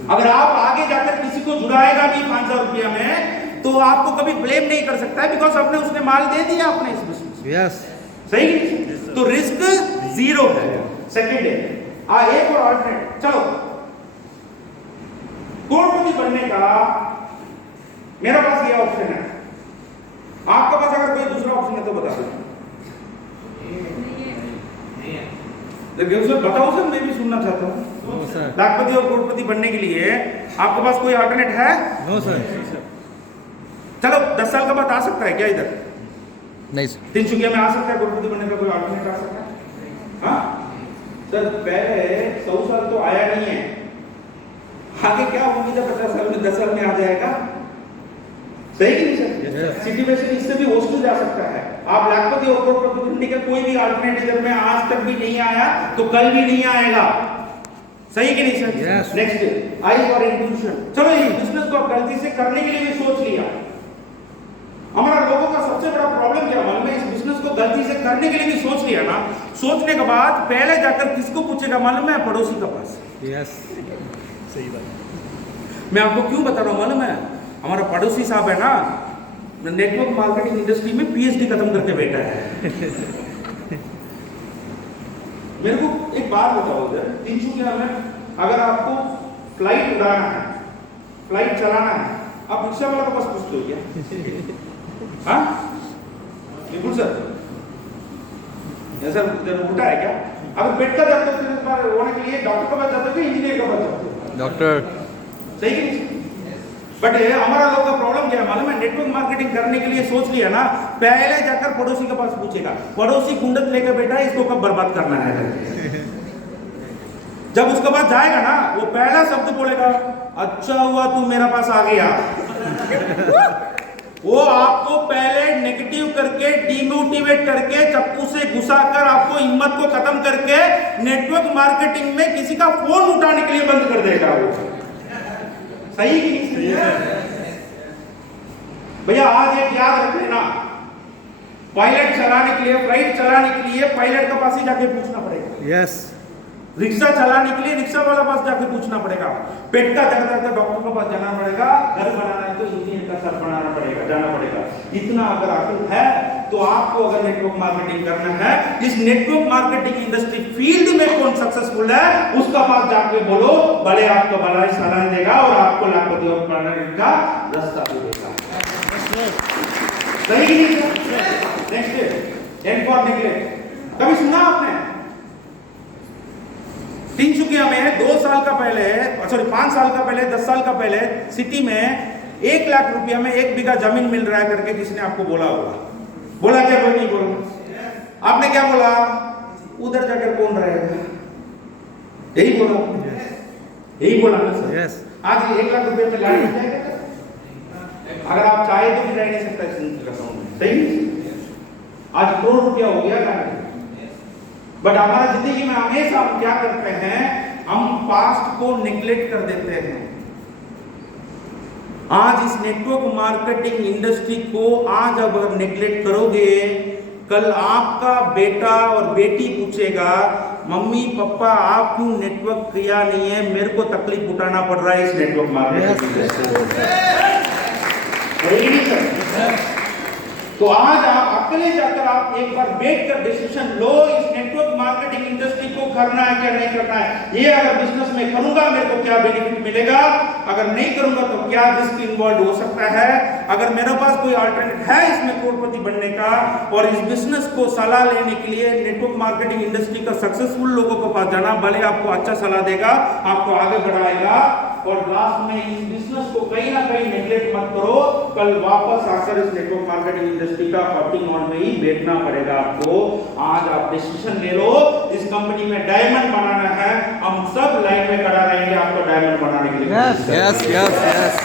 अगर आप आगे जाकर किसी को जुड़ाएगा भी 5,000 रुपया में, तो आपको कभी ब्लेम नहीं कर सकता है, बिकॉज आपने उसने माल दे दिया अपने इस बिजनेस। यस सही नहीं? तो रिस्क जीरो है। सेकंड है एक और ऑल्टरनेट, चलो करोड़पति बनने का मेरा पास ये ऑप्शन है, आपके पास अगर कोई दूसरा ऑप्शन है तो बता दो। देखिए सर, बताओ सर, मैं भी सुनना चाहता हूँ। नो सर लाखपति और करोड़पति बनने के लिए आपके पास कोई ऑल्टरनेट है? नो सर चलो 10 साल का बाद आ सकता है क्या इधर? नहीं सर तिनसुकिया में आ सकता है करोड़पति बनने का कोई ऑल्टरनेट आ सकता है? हाँ सर, पहले 100 साल तो आया नहीं है, आगे क्या उम्मीद है 50 साल में 10 साल में आ जाएगा? सही कि नहीं सर? सिचुएशन इससे भी होस्ट जा सकता है। आप लाखपति और करोड़पति बनने का कोई भी ऑल्टरनेट इधर में आज तक भी नहीं आया तो कल भी नहीं आएगा, सही कि नहीं sir? Yes. Next I for inclusion. चलो ये बिजनेस को आप गलती से करने के लिए भी सोच लिया। हमारा लोगों का सबसे बड़ा प्रॉब्लम क्या मालूम है? इस बिजनेस को गलती से करने के लिए भी सोच लिया ना, सोचने के बाद पहले जाकर किसको पूछेगा मालूम है? पड़ोसी के पास। यस सही बात मैं आपको क्यों बता रहा हूँ मालूम है? हमारा पड़ोसी साहब है ना, नेटवर्क मार्केटिंग इंडस्ट्री में पीएचडी खत्म करके बैठा है। मेरे को एक बात बताओ, उधर तिनसुकिया में अगर आपको फ्लाइट उड़ाना है, फ्लाइट चलाना है, आप रिक्शा वाला के पास पूछते हो क्या? हाँ बिल्कुल सर, सर उल्टा है क्या? अगर बेड का जाते हो होने के लिए डॉक्टर के पास जाते हो, इंजीनियर के पास जाते हो? डॉक्टर सही कि नहीं? बट हमारा लोग का प्रॉब्लम क्या है मालूम है? नेटवर्क मार्केटिंग करने के लिए सोच लिया ना, पहले जाकर पड़ोसी के पास पूछेगा, पड़ोसी कुंडत लेकर बैठा है, इसको कब बर्बाद करना है। जब उसके पास जाएगा ना, वो पहला शब्द बोलेगा, अच्छा हुआ तू मेरे पास आ गया। वो आपको पहले नेगेटिव करके, डिमोटिवेट करके, चप्पू से घुसाकर आपको हिम्मत को खत्म करके नेटवर्क मार्केटिंग में किसी का फोन उठाने के लिए बंद कर देगा वो। सही कि नहीं? सही है भैया। आज एक याद रख लेना, पायलट चलाने के लिए, फ्लाइट चलाने के लिए पायलट के पास ही जाके पूछना पड़ेगा। यस रिक्शा चलाने के लिए रिक्शा वाला पास जाके पूछना पड़ेगा। पेट का दर्द है तो डॉक्टर के पास जाना पड़ेगा, घर बनाना है तो इंजीनियर का सर बनाना पड़ेगा, जाना पड़ेगा। इतना अगर अकल है तो आपको अगर नेटवर्क मार्केटिंग करना है, इस नेटवर्क मार्केटिंग इंडस्ट्री फील्ड में कौन सक्सेसफुल है उसका पास जाके बोलो, भले आपको भलाई सलाह देगा और आपको लाखपति और बनने का रास्ता भी देगा। सही नहीं? नेक्स्ट एंड फॉर नेगलेक्ट, कभी सुना आपने? तिनसुकिया में 2 साल का पहले, सॉरी 5 साल का पहले, 10 साल का पहले सिटी में 1 लाख रुपया में 1 बीघा जमीन मिल रहा है करके किसने आपको बोला होगा? बोला क्या? कोई नहीं बोला। आपने क्या बोला? उधर जाकर कौन रहेगा? यही बोला, यही बोला ना सर? यस आज 1 लाख रुपये में लाइन जाएगा अगर आप चाहे तो भी रह नहीं सकता। सही, आज करोड़ रुपया हो गया गाड़ी। बट हमारा जिंदगी में हमेशा हम क्या करते हैं? हम पास्ट को निग्लेक्ट कर देते हैं। आज इस नेटवर्क मार्केटिंग इंडस्ट्री को आज अगर निग्लेक्ट करोगे, कल आपका बेटा और बेटी पूछेगा, मम्मी पापा आप क्यों नेटवर्क किया नहीं है? मेरे को तकलीफ उठाना पड़ रहा है इस नेटवर्क मार्केटिंग इंडस्ट्री। तो आज आप अकेले जाकर आप एक बार बैठ कर डिसीजन लो, इस नेटवर्क मार्केटिंग इंडस्ट्री को करना है क्या नहीं करना है, ये अगर बिजनेस में करूंगा मेरे को क्या बेनिफिट मिलेगा, अगर नहीं करूंगा तो क्या रिस्क इन्वॉल्व हो सकता है, अगर मेरे पास कोई अल्टरनेट है इसमें करोड़पति बनने का, और इस बिजनेस को सलाह लेने के लिए नेटवर्क मार्केटिंग इंडस्ट्री का सक्सेसफुल लोगों को पास जाना, भले आपको अच्छा सलाह देगा, आपको आगे बढ़ाएगा, और लास्ट में इस बिजनेस को कहीं ना कहीं नेग्लेक्ट मत करो, कल वापस आकर इस नेटवर्क मार्केटिंग इंडस्ट्री का 41 में ही बैठना पड़ेगा आपको। आज आप डिसीजन ले लो, इस कंपनी में डायमंड बनाना है, हम सब लाइन में खड़ा रहेंगे आपको डायमंड बनाने के लिए। Yes yes yes.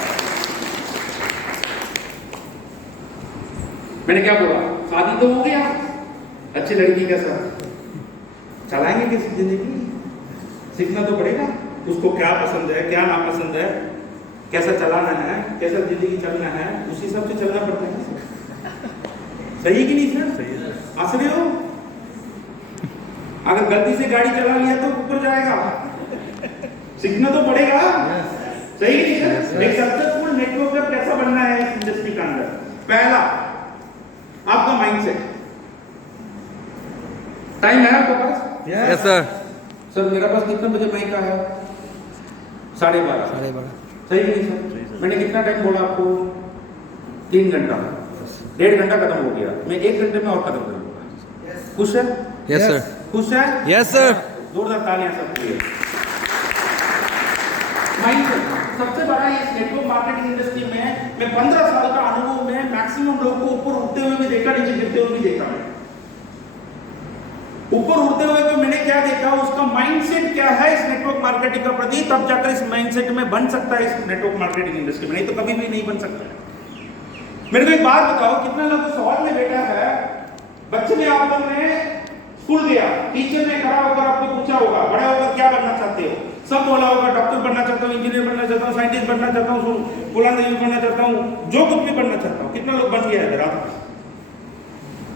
मैंने क्या बोला, शादी तो हो गया, अच्छी लड़की के साथ चलाएंगे किसी जिंदगी, सीखना तो पड़ेगा उसको क्या पसंद है क्या नापसंद है, कैसा चलाना है, कैसा जिंदगी चलना है, उसी हिसाब से चलना पड़ता है। सही कि नहीं सर? सही है। हंस रहे हो? अगर गलती से गाड़ी चला लिया तो ऊपर जाएगा, सीखना तो पड़ेगा। सही नहीं सर? एक सक्सेसफुल नेटवर्कर कैसा बनना है इस इंडस्ट्री के अंदर? पहला, आपका माइंडसेट। टाइम है आपके पास? Yes sir. सर मेरा पास कितने बजे माइक का है? 12:30। 12:30। सही नहीं सर? मैंने कितना टाइम बोला आपको? 3 घंटा, 1.5 घंटा खत्म हो गया, मैं 1 घंटे में और खत्म करूंगा। खुश है? Yes sir. खुश है? Yes sir. जोरदार तालियां सबके लिए। माइंडसेट सबसे बड़ा इस नेटवर्क मार्केटिंग इंडस्ट्री में मैं 15 साल का अनुभव में मैक्सिमम लोगों को ऊपर उठते हुए भी देखा, नीचे गिरते हुए भी देखा। मैं ऊपर उड़ते हुए तो मैंने क्या देखा, उसका माइंडसेट क्या है इस नेटवर्क मार्केटिंग का प्रति, तब जाकर इस माइंडसेट में बन सकता है इस नेटवर्क मार्केटिंग इंडस्ट्री में, नहीं तो कभी भी नहीं बन सकता। मेरे को एक बात बताओ, कितना लोग इस हॉल में बैठा है, बच्चे ने आप लोग ने स्कूल गया, टीचर ने खड़ा होकर आपको पूछा होगा बड़ा होकर क्या बनना चाहते हो, सब बोला होगा डॉक्टर बनना चाहता हूँ, इंजीनियर बनना चाहता हूँ, साइंटिस्ट बनना चाहता हूँ, बुलंद बनना चाहता हूँ, जो कुछ भी बनना चाहता हूँ। कितना लोग बन गया है रात?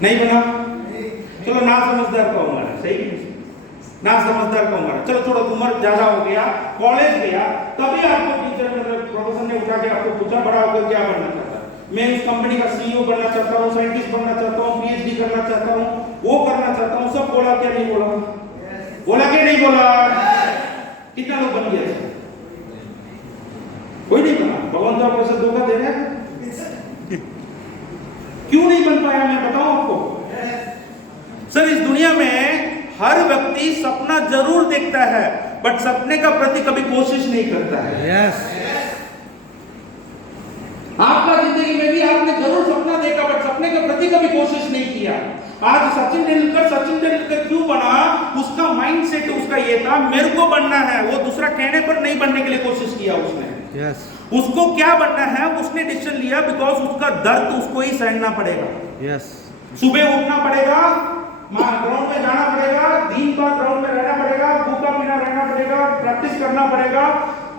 नहीं बना? चलो ना समझदार का उम्र है, सही नहीं? ना समझदार का उम्र है, चलो थोड़ा उम्र ज्यादा हो गया, कॉलेज गया, तभी आपको टीचर प्रोफेसर ने उठा के आपको पूछा बड़ा होकर क्या बनना चाहता है? मैं इस कंपनी का सीईओ बनना चाहता हूँ, साइंटिस्ट बनना चाहता हूँ, पीएचडी करना चाहता हूँ, वो करना चाहता हूँ। सब बोला क्या नहीं बोला? बोला क्या नहीं बोला? कितना लोग बन गया? कोई नहीं बना। भगवान तो आपको ऐसा धोखा दे रहे हैं। क्यों नहीं बन पाया मैं बताऊं आपको। सर इस दुनिया में हर व्यक्ति सपना जरूर देखता है, बट सपने का प्रति कभी कोशिश नहीं करता है। यस। आपका जिंदगी में भी आपने जरूर सपना देखा, बट सपने के प्रति कभी कोशिश नहीं किया। आज सचिन तेंदुलकर क्यों बना? उसका माइंडसेट उसका ये था मेरे को बनना है, वो दूसरा कहने पर नहीं बनने के लिए कोशिश किया उसने। यस। उसको क्या बनना है उसने डिसीजन लिया, बिकॉज उसका दर्द उसको ही सहना पड़ेगा। यस। सुबह उठना पड़ेगा, ग्राउंड में जाना पड़ेगा, दिन भर ग्राउंड में रहना पड़ेगा, भूखा पीना रहना पड़ेगा, प्रैक्टिस करना पड़ेगा,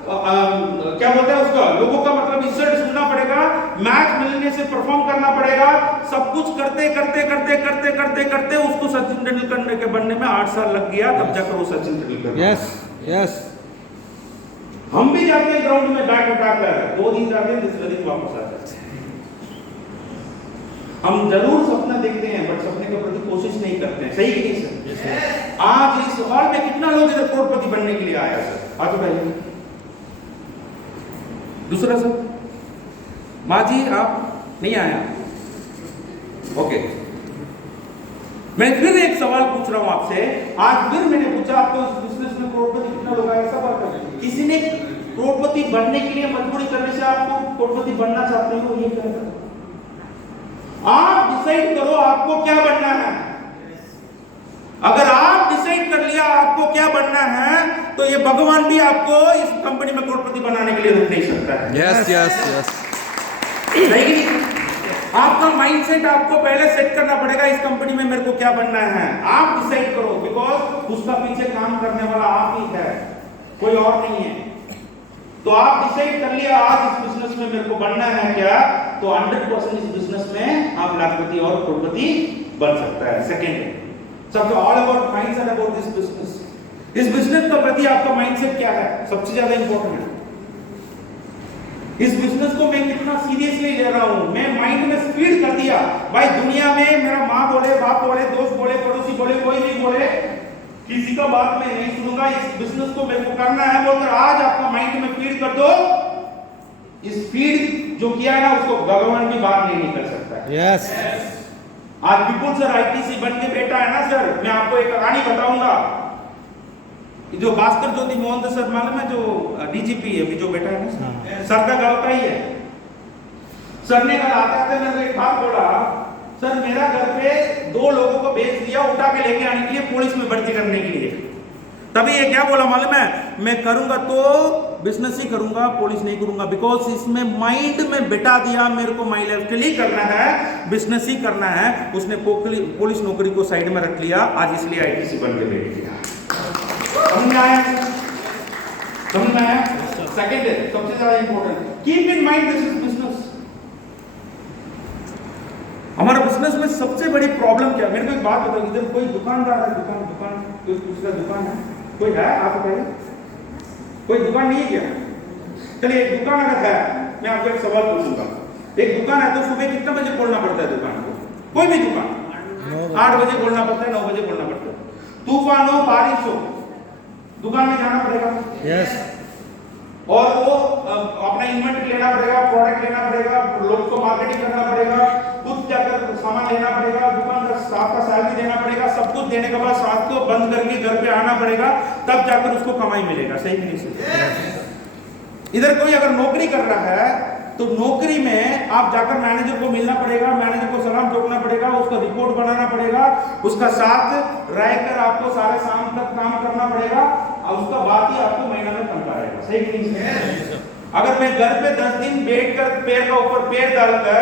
क्या बोलते हैं उसका, लोगों का मतलब इज्जत सुनना पड़ेगा, मैच मिलने से परफॉर्म करना पड़ेगा। सब कुछ करते करते करते करते करते करते उसको सचिन तेंदुलकर के बनने में 8 साल लग गया, तब जाकर वो सचिन तेंदुलकर। Yes yes. हम भी जाते हैं ग्राउंड में बैट उठाकर, 2 दिन जाते हैं, तीसरे दिन वापस आते हैं। हम जरूर सपना देखते हैं, बट सपने के प्रति कोशिश नहीं करते हैं। सही कि नहीं सर? आज इस हॉल में कितना लोग इधर करोड़पति बनने के लिए आया सर? आज पहले दूसरा सर, माँ जी आप नहीं आया? ओके, मैं फिर एक सवाल पूछ रहा हूं आपसे। आज फिर मैंने पूछा आपको इस बिजनेस में करोड़पति कितना लोग आया? सब बात है। किसी ने करोड़पति बनने के लिए मजबूरी करने से आपको करोड़पति बनना चाहते हो, ये क्या है? आप डिसाइड करो आपको क्या बनना है। अगर आप डिसाइड कर लिया आपको क्या बनना है, तो ये भगवान भी आपको इस कंपनी में करोड़पति बनाने के लिए रोक नहीं सकता है। Yes yes yes. आपका माइंडसेट आपको पहले सेट करना पड़ेगा, इस कंपनी में मेरे को क्या बनना है। आप डिसाइड करो, बिकॉज उसका पीछे काम करने वाला आप ही है, कोई और नहीं है। तो आप डिसाइड कर लिया आज इस बिजनेस में मेरे को बनना है क्या, तो 100% इस बिजनेस में आप लाखपति और करोड़पति बन सकता है। सेकेंड, सबसे all about mindset about this business. इस बिजनेस का प्रति आपका माइंडसेट क्या है, सबसे ज्यादा इंपॉर्टेंट है। इस बिजनेस को मैं कितना सीरियसली ले रहा हूं, मैं माइंड में स्पीड कर दिया। भाई दुनिया में मेरा माँ बोले, बाप बोले, दोस्त बोले, पड़ोसी बोले, कोई भी बोले, किसी का बात मैं नहीं सुनूंगा, इस बिजनेस को मेरे को करना है बोलकर आज आपका माइंड में फीड कर दो, इस फीड जो किया है ना उसको गवर्नमेंट भी बात नहीं कर सकता है। Yes. आज विपुल सर आईटीसी बन के बैठा है ना सर, मैं आपको एक कहानी बताऊंगा। जो भास्कर ज्योति मोहन सर मालूम है, जो डीजीपी अभी जो बैठा है ना सर का गाँव का ही है। सर ने कल आते आते मेरे को एक बात बोला, सर मेरा घर पे 2 लोगों को भेज दिया उठा के लेके आने के लिए पुलिस में भर्ती करने के लिए। तभी ये क्या बोला मालूम है, मैं करूंगा तो बिजनेस ही करूंगा, पुलिस नहीं करूंगा, बिकॉज इसमें माइंड में बिठा दिया मेरे को माई लाइफ के लिए करना है, बिजनेस ही करना है। उसने पुलिस नौकरी को साइड में रख लिया, आज इसलिए आईटीसी बन के बैठ गया। समझ में आया? समझ में आया? सेकंड है सबसे ज्यादा important, keep in mind this is business. हमारा बिजनेस में सबसे बड़ी प्रॉब्लम क्या है? मेरे को एक बात बताओ, इधर कोई दुकानदार है? दुकान कोई दूसरा दुकान है? कोई है? आप बताइए, कोई दुकान नहीं है क्या? चलिए एक दुकान अगर है, मैं आपको एक सवाल पूछूंगा, एक दुकान है तो सुबह कितना बजे खोलना पड़ता है दुकान को? कोई भी दुकान 8 बजे खोलना पड़ता है, 9 बजे खोलना पड़ता है। तूफान हो, बारिश हो, दुकान में जाना पड़ेगा। Yes. और वो अपना इन्वेंटरी लेना पड़ेगा, प्रोडक्ट लेना पड़ेगा, लोग को मार्केटिंग करना पड़ेगा, खुद जाकर सामान लेना पड़ेगा, दुकान का स्टाफ का सैलरी देना पड़ेगा, सब कुछ देने के बाद साथ को बंद करके घर पे आना पड़ेगा, तब जाकर उसको कमाई मिलेगा। सही नहीं सही? इधर कोई अगर नौकरी कर रहा है तो नौकरी में आप जाकर मैनेजर को मिलना पड़ेगा, मैनेजर को सलाम ठोकना पड़ेगा, उसका रिपोर्ट बनाना पड़ेगा, उसका साथ रहकर आपको सारे शाम तक काम करना पड़ेगा, और उसका बाद ही आपको महीना में तनख्वाह रहेगा। सही कि नहीं? अगर मैं घर पे 10 दिन बैठकर पैर का ऊपर पैर डालकर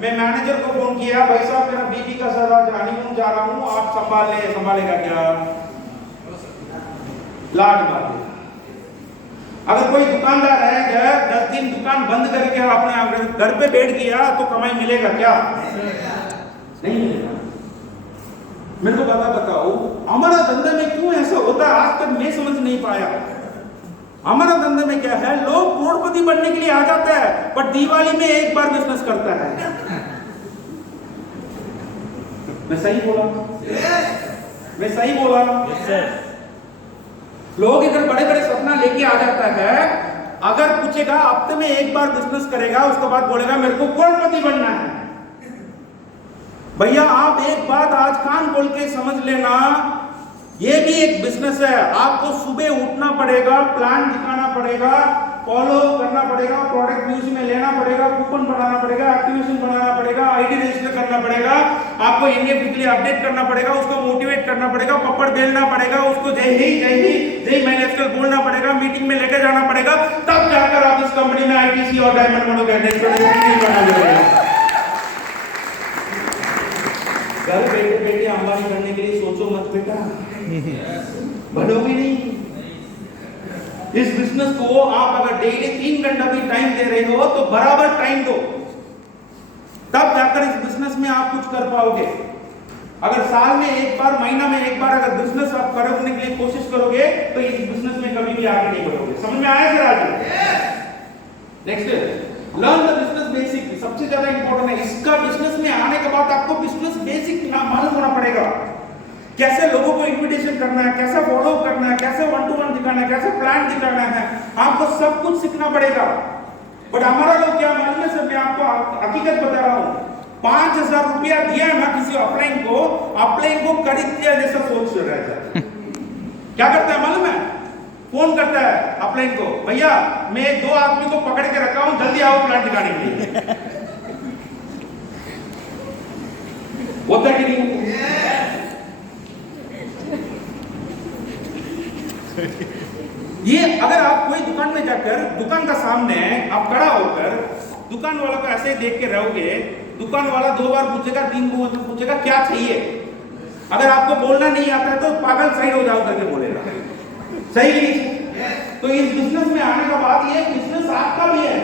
मैं मैनेजर को फोन किया, भाई साहब मेरा बीबी का सर आज हनीमून जा रहा हूं, आप संभालेगा क्या? लाड मार। अगर कोई दुकानदार है घर 10 दिन दुकान बंद करके आपने घर पे बैठ गया तो कमाई मिलेगा क्या? नहीं मिलेगा। मेरे को बताओ हमारा धंधा में क्यों ऐसा होता है, आज तक मैं समझ नहीं पाया। हमारा धंधा में क्या है, लोग करोड़पति बनने के लिए आ जाता है, पर दिवाली में एक बार बिजनेस करता है। मैं सही बोला? मैं सही बोला? लोग इधर बड़े बड़े सपना लेके आ जाता है, अगर पूछेगा हफ्ते में एक बार बिजनेस करेगा, उसके बाद बोलेगा मेरे को करोड़पति बनना है। भैया आप एक बात आज कान खोल के समझ लेना, ये भी एक बिजनेस है। आपको सुबह उठना पड़ेगा, प्लान दिखाना पड़ेगा, फॉलो करना पड़ेगा, प्रोडक्ट यूज में लेना पड़ेगा, कूपन बनाना पड़ेगा, एक्टिवेशन बनाना पड़ेगा, आईडी रजिस्टर करना पड़ेगा, आपको एनईएफटी के लिए अपडेट करना पड़ेगा, उसको मोटिवेट करना पड़ेगा, पपड़ बेलना पड़ेगा, उसको जय माय लाइफस्टाइल बोलना पड़ेगा, मीटिंग में लेकर जाना पड़ेगा, तब जाकर आप इस कंपनी में आईटीसी और डायमंड बनोगे। घर बैठे बैठे अंबानी बनने के लिए सोचो मत बेटा, बनोगे नहीं। इस बिजनेस को आप अगर डेली 3 घंटा भी टाइम दे रहे हो तो बराबर टाइम दो, तब जाकर इस बिजनेस में आप कुछ कर पाओगे। अगर साल में एक बार, महीना में एक बार अगर बिजनेस आप करने के लिए कोशिश करोगे तो इस बिजनेस में कभी भी आगे नहीं बढ़ोगे। समझ में आया सर? आज next learn the business basic, सबसे ज्यादा इंपॉर्टेंट है। इसका बिजनेस में आने के बाद आपको बिजनेस बेसिक मालूम होना पड़ेगा, कैसे लोगों को इन्विटेशन करना है, कैसे फॉलो करना है, कैसे 1-to-1 दिखाना है, कैसे प्लान दिखाना है, आपको सब कुछ सीखना पड़ेगा। बट हमारा लोग क्या मालूम है सर, मैं आपको हकीकत बता रहा हूँ, 5000 रुपया दिया ना किसी अपलाइन को खरीद दिया जैसा सोच रहा है। क्या करता है मालूम है? फोन करता है अपलाइन को, भैया मैं 2 आदमी को पकड़ के रखा हूं, जल्दी आओ प्लान दिखाने के लिए। होता कि नहीं? ये अगर आप कोई दुकान में जाकर दुकान का सामने आप खड़ा होकर दुकान वाला को ऐसे देख के रहोगे, दुकान वाला 2 बार पूछेगा, 3 बार पूछेगा क्या चाहिए। अगर आपको बोलना नहीं आता है तो पागल साइड हो जाओ करके बोलेगा। सही नहीं? तो इस बिजनेस में आने का बाद ये बिजनेस आपका भी है।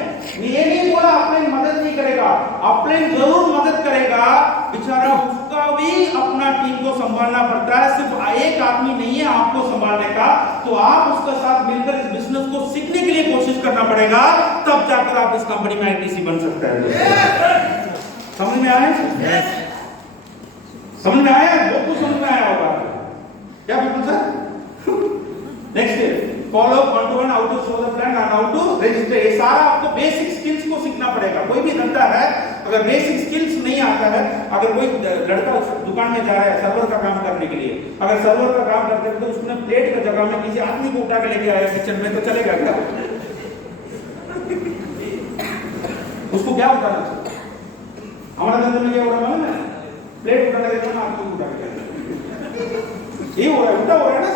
ये नहीं बोला अपलाइन मदद नहीं करेगा, अपलाइन जरूर मदद करेगा, बेचारा उसका भी अपना टीम को संभालना पड़ता है, सिर्फ एक आदमी नहीं है आपको संभालने का। तो आप उसके साथ मिलकर इस बिजनेस को सीखने के लिए कोशिश करना पड़ेगा, तब जाकर आप इस कंपनी में आईटीसी बन सकते हैं। समझ में आया? समझ में आया? बहुत कुछ समझ में आया होगा। क्या बिल्कुल सर? नेक्स्ट है follow one two one, how to show the plan and how to register. ये सारा आपको बेसिक स्किल्स को सीखना पड़ेगा। कोई भी धंधा है, अगर बेसिक स्किल्स नहीं आता है, अगर कोई लड़का दुकान में जा रहा है सर्वर का काम करने के लिए, अगर सर्वर का काम करते हैं तो उसने प्लेट का जगह में किसी आदमी को उठा के लेके आया किचन में, तो चलेगा क्या? उसको क्या उठाना चाहिए? हमारा धंधे में क्या हो रहा है मालूम है? प्लेट उठा के देना, आदमी को उठा के देना, ये हो रहा है, उल्टा हो रहा है ना।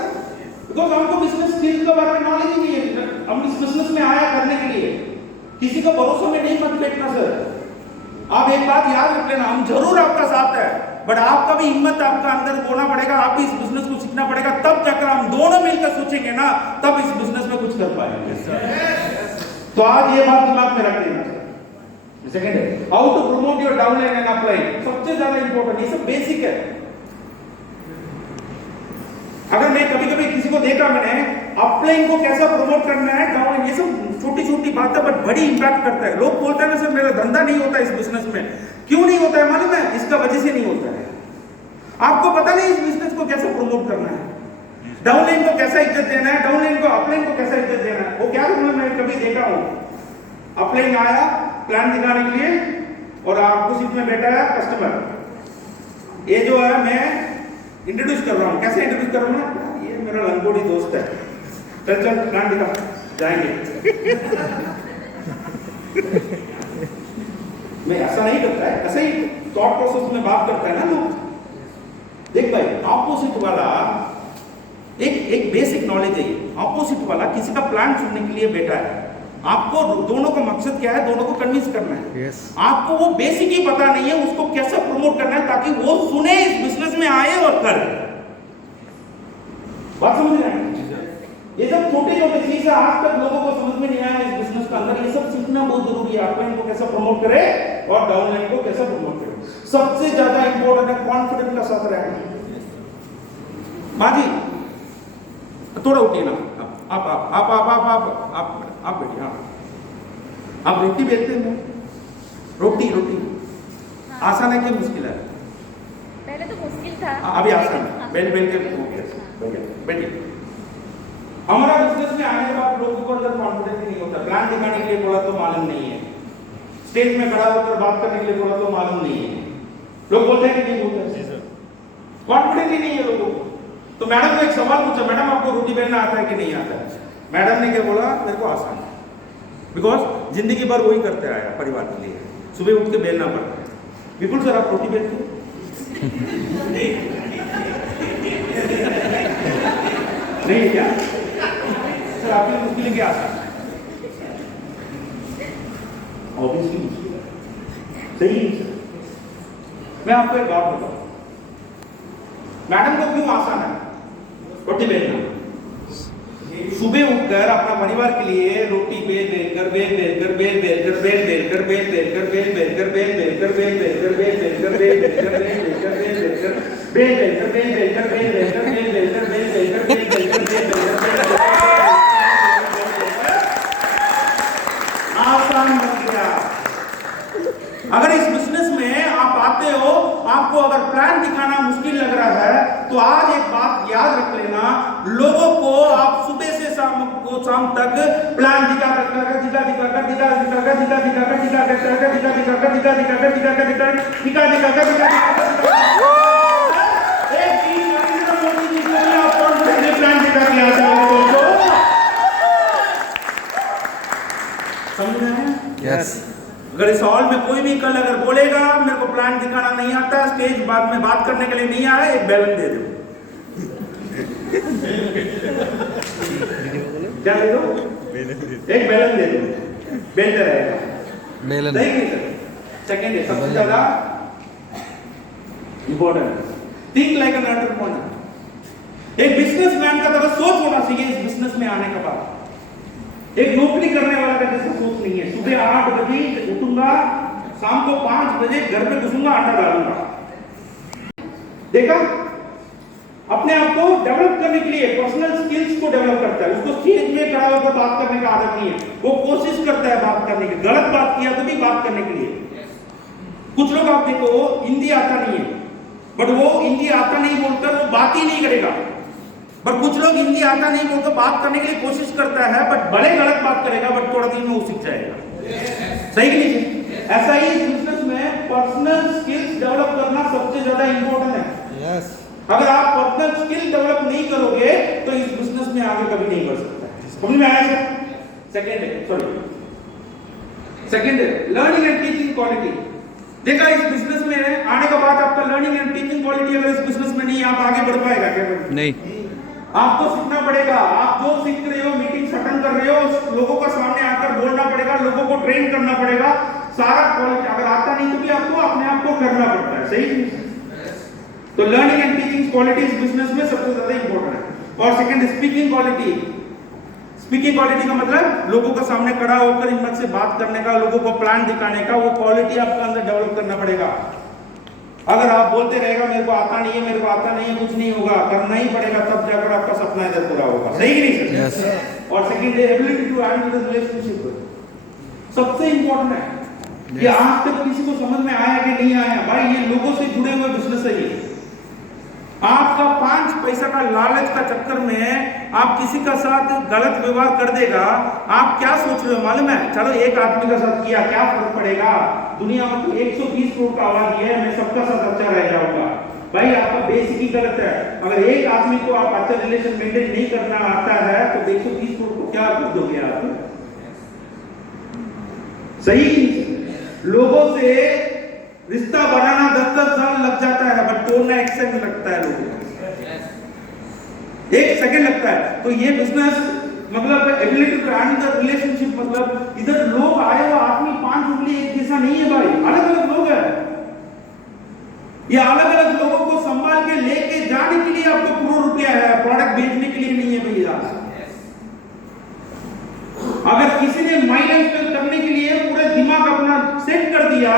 बिकॉज हमको बिजनेस स्किल के बारे में नॉलेज ही नहीं है। हम इस बिजनेस में आया करने के लिए, किसी का भरोसा में नहीं मत बैठना सर। आप एक बात याद रख लेना, हम जरूर आपका साथ है, बट आपका भी हिम्मत आपका अंदर होना पड़ेगा, आप भी इस बिजनेस को सीखना पड़ेगा, तब जाकर हम दोनों मिलकर सोचेंगे ना, तब इस बिजनेस में कुछ कर पाएंगे। तो आज ये बात दिमाग में रख लेना। सेकंड है how to promote your downline and upline. सबसे ज्यादा इंपॉर्टेंट, ये सब बेसिक है। अगर मैं कभी कभी किसी को देखा मैंने अपलाइन को कैसा प्रमोट करना है, डाउनलाइन, ये सब छोटी छोटी बातें बट बड़ी इंपैक्ट करता है। लोग बोलते हैं ना सर मेरा धंधा नहीं होता इस बिजनेस में। क्यों नहीं होता है मालूम है? इसका वजह से नहीं होता है। आपको पता नहीं इस बिजनेस को कैसे प्रमोट करना है, डाउनलाइन को कैसा इज्जत देना है, डाउनलाइन को अपलाइन को कैसा इज्जत देना है। वो क्या करना, मैं कभी देखा हूं अपलाइन आया प्लान दिखाने के लिए और आपको सीट में बैठा है कस्टमर। ये जो है मैं इंट्रोड्यूस कर रहा हूँ, कैसे इंट्रोड्यूस कर रहा हूँ ना, ये मेरा लंगोटी दोस्त है, चल चल प्लान दिखा, जाएंगे। मैं ऐसा नहीं करता है, ऐसा ही थॉट प्रोसेस में बात करता है ना लोग। देख भाई, ऑपोजिट वाला एक बेसिक नॉलेज है। ऑपोजिट वाला किसी का प्लान सुनने के लिए बैठा है, आपको दोनों का मकसद क्या है, दोनों को कन्विंस करना है। Yes. आपको वो बेसिक ही पता नहीं है, उसको कैसे प्रमोट करना है ताकि वो सुने, इस बिजनेस में आए और करे। बात समझ रहे हैं? ये सब छोटे छोटे चीजें आज तक लोगों को समझ में नहीं आया इस बिजनेस का अंदर। ये सब सीखना बहुत जरूरी है। अपलाइन को कैसे प्रमोट करे और डाउनलाइन को कैसे प्रमोट करे। सबसे ज्यादा इंपॉर्टेंट है कॉन्फिडेंस का साथ रहना। माँ जी थोड़ा उठिए ना, आप बैठिए। हाँ, आप रोटी बेचते हैं? रोटी आसान है कि मुश्किल है? पहले तो मुश्किल था, अभी आसान है। बेल के बैठिए। हमारा बिजनेस में आने के बाद लोगों को अंदर कॉन्फिडेंस नहीं होता। प्लान दिखाने के लिए बोला तो मालूम नहीं है, स्टेज में खड़ा होकर बात करने के लिए बोला तो मालूम नहीं है। लोग बोलते हैं कि नहीं बोलते, कॉन्फिडेंस ही नहीं है लोगों को। तो मैडम ने एक सवाल पूछा, मैडम आपको रोटी बेलना आता है कि नहीं आता है? मैडम ने क्या बोला, मेरे को आसान है, बिकॉज जिंदगी भर वही करते आया परिवार के लिए, सुबह उठ के बेलना पड़ता है। बिल्कुल सर, आप रोटी बेलते हो? नहीं क्या सर, आपके लिए मुश्किल है क्या आसान? ऑब्वियसली मुश्किल है, सही है सर। मैं आपको एक बात बताऊं, मैडम को क्यों आसान है रोटी बेलना? सुबह उठकर अपना परिवार के लिए रोटी बेल बेल कर बेल बेल कर बेल बेल कर बेल बेल कर बेल बेल कर बेल बेल कर बेल बेल कर बेल बेल कर बेल बेल कर बेल बेल कर बेल बेल कर बेल बेल कर बेल बेल कर बेल बेल कर बेल बेल कर बेल बेल कर बेल बेल कर बेल बेल कर बेल बेल कर आसान बन गया। अगर इस बिजनेस में आप आते हो, आपको अगर प्लान दिखाना मुश्किल लग रहा है, तो आज एक बात याद रख लेना, लोगों को आप सुबह से शाम तक प्लान समझ रहे हैं? Yes. अगर इस हॉल में कोई भी कल अगर बोलेगा मेरे को प्लान दिखाना नहीं आता, स्टेज बाद में बात करने के लिए नहीं आया, एक बैलन दे दो। क्या दे दो? एक बैलन दे दो, बेहतर रहेगा। Melon. नहीं सर। सेकंड है सबसे ज्यादा important, think like an entrepreneur. एक बिजनेसमैन का तरह सोच होना चाहिए इस बिजनेस में आने के बाद। एक नौकरी करने वाला का जैसा सोच नहीं है, सुबह 8 बजे उठूंगा, शाम को 5 बजे घर में घुसूंगा, अंडा डालूंगा। देखा, अपने आप को डेवलप करने के लिए पर्सनल स्किल्स को डेवलप करता है। उसको स्टेज में खड़ा होकर बात करने का आदत नहीं है, वो कोशिश करता है बात करने की, गलत बात किया तो भी बात करने के लिए। कुछ लोग आप देखो हिंदी आता नहीं है, बट वो हिंदी आता नहीं बोलकर वो बात ही नहीं करेगा, पर कुछ लोग हिंदी आता नहीं बोलकर बात करने के लिए कोशिश करता है, बट भले गलत बात करेगा बट थोड़ा दिन में वो सीख जाएगा। सही कि नहीं? ऐसा ही बिजनेस में पर्सनल स्किल्स डेवलप करना सबसे ज्यादा इंपॉर्टेंट है। यस अगर आप पर्सनल स्किल डेवलप नहीं करोगे तो इस बिजनेस में आगे कभी नहीं बढ़ सकता। समझ में आया सर? सेकंड है लर्निंग एंड टीचिंग क्वालिटी। देखा, इस बिजनेस में आने के बाद आपका लर्निंग एंड टीचिंग क्वालिटी अगर इस बिजनेस में नहीं, आप आगे बढ़ पाएगा क्या? नहीं। आपको सीखना पड़ेगा। आप जो सीख रहे हो, मीटिंग अटेंड कर रहे हो, लोगों का सामने आकर बोलना पड़ेगा, लोगों को ट्रेन करना पड़ेगा, सारा क्वालिटी। अगर आता नहीं तो भी आपको अपने आप को करना पड़ता है। सही? तो लर्निंग एंड टीचिंग क्वालिटी इस बिजनेस में सबसे ज्यादा इंपॉर्टेंट है। और second speaking quality. Speaking quality का मतलब लोगों के सामने खड़ा होकर हिम्मत से बात करने का, लोगों को प्लान दिखाने का, वो क्वालिटी आपके अंदर डेवलप करना पड़ेगा। अगर आप बोलते रहेगा मेरे को आता नहीं है, मेरे को आता नहीं है, कुछ नहीं होगा, करना ही पड़ेगा, तब जाकर आपका सपना इधर पूरा होगा। सही कि नहीं? यस। और second ability to handle the relationship सबसे इंपॉर्टेंट है। ये आज तक किसी को समझ में आया कि नहीं आया? भाई ये लोगों से जुड़े हुए बिजनेस है। ये आपका 5 पैसा का लालच का चक्कर में आप किसी का साथ गलत व्यवहार कर देगा। आप क्या सोच रहे हो मालूम है? चलो एक आदमी का साथ किया, क्या फर्क पड़ेगा? दुनिया में तो 120 करोड़ का आबादी है, मैं सबका साथ अच्छा रह जाऊंगा। भाई आपका बेसिक ही गलत है। अगर एक आदमी को आप अच्छा रिलेशन मेंटेन नहीं करना आता है तो 120 करोड़ को क्या कर दोगे आप? सही? लोगों से रिश्ता बनाना 10-10 साल लग जाता है, बट तोड़ना 1 सेकंड लगता है। लोगों को 1 सेकंड लगता है। तो ये बिजनेस मतलब ability to handle the relationship, मतलब इधर लोग आए हुआ आदमी 5 उंगली एक जैसा नहीं है भाई, अलग अलग लोग हैं। ये अलग अलग लोगों को संभाल के लेके जाने के लिए आपको करोड़ रुपया है, प्रोडक्ट बेचने के लिए नहीं है भैया। अगर किसी ने माइंड एक्सपेल करने के लिए पूरा दिमाग अपना सेट कर दिया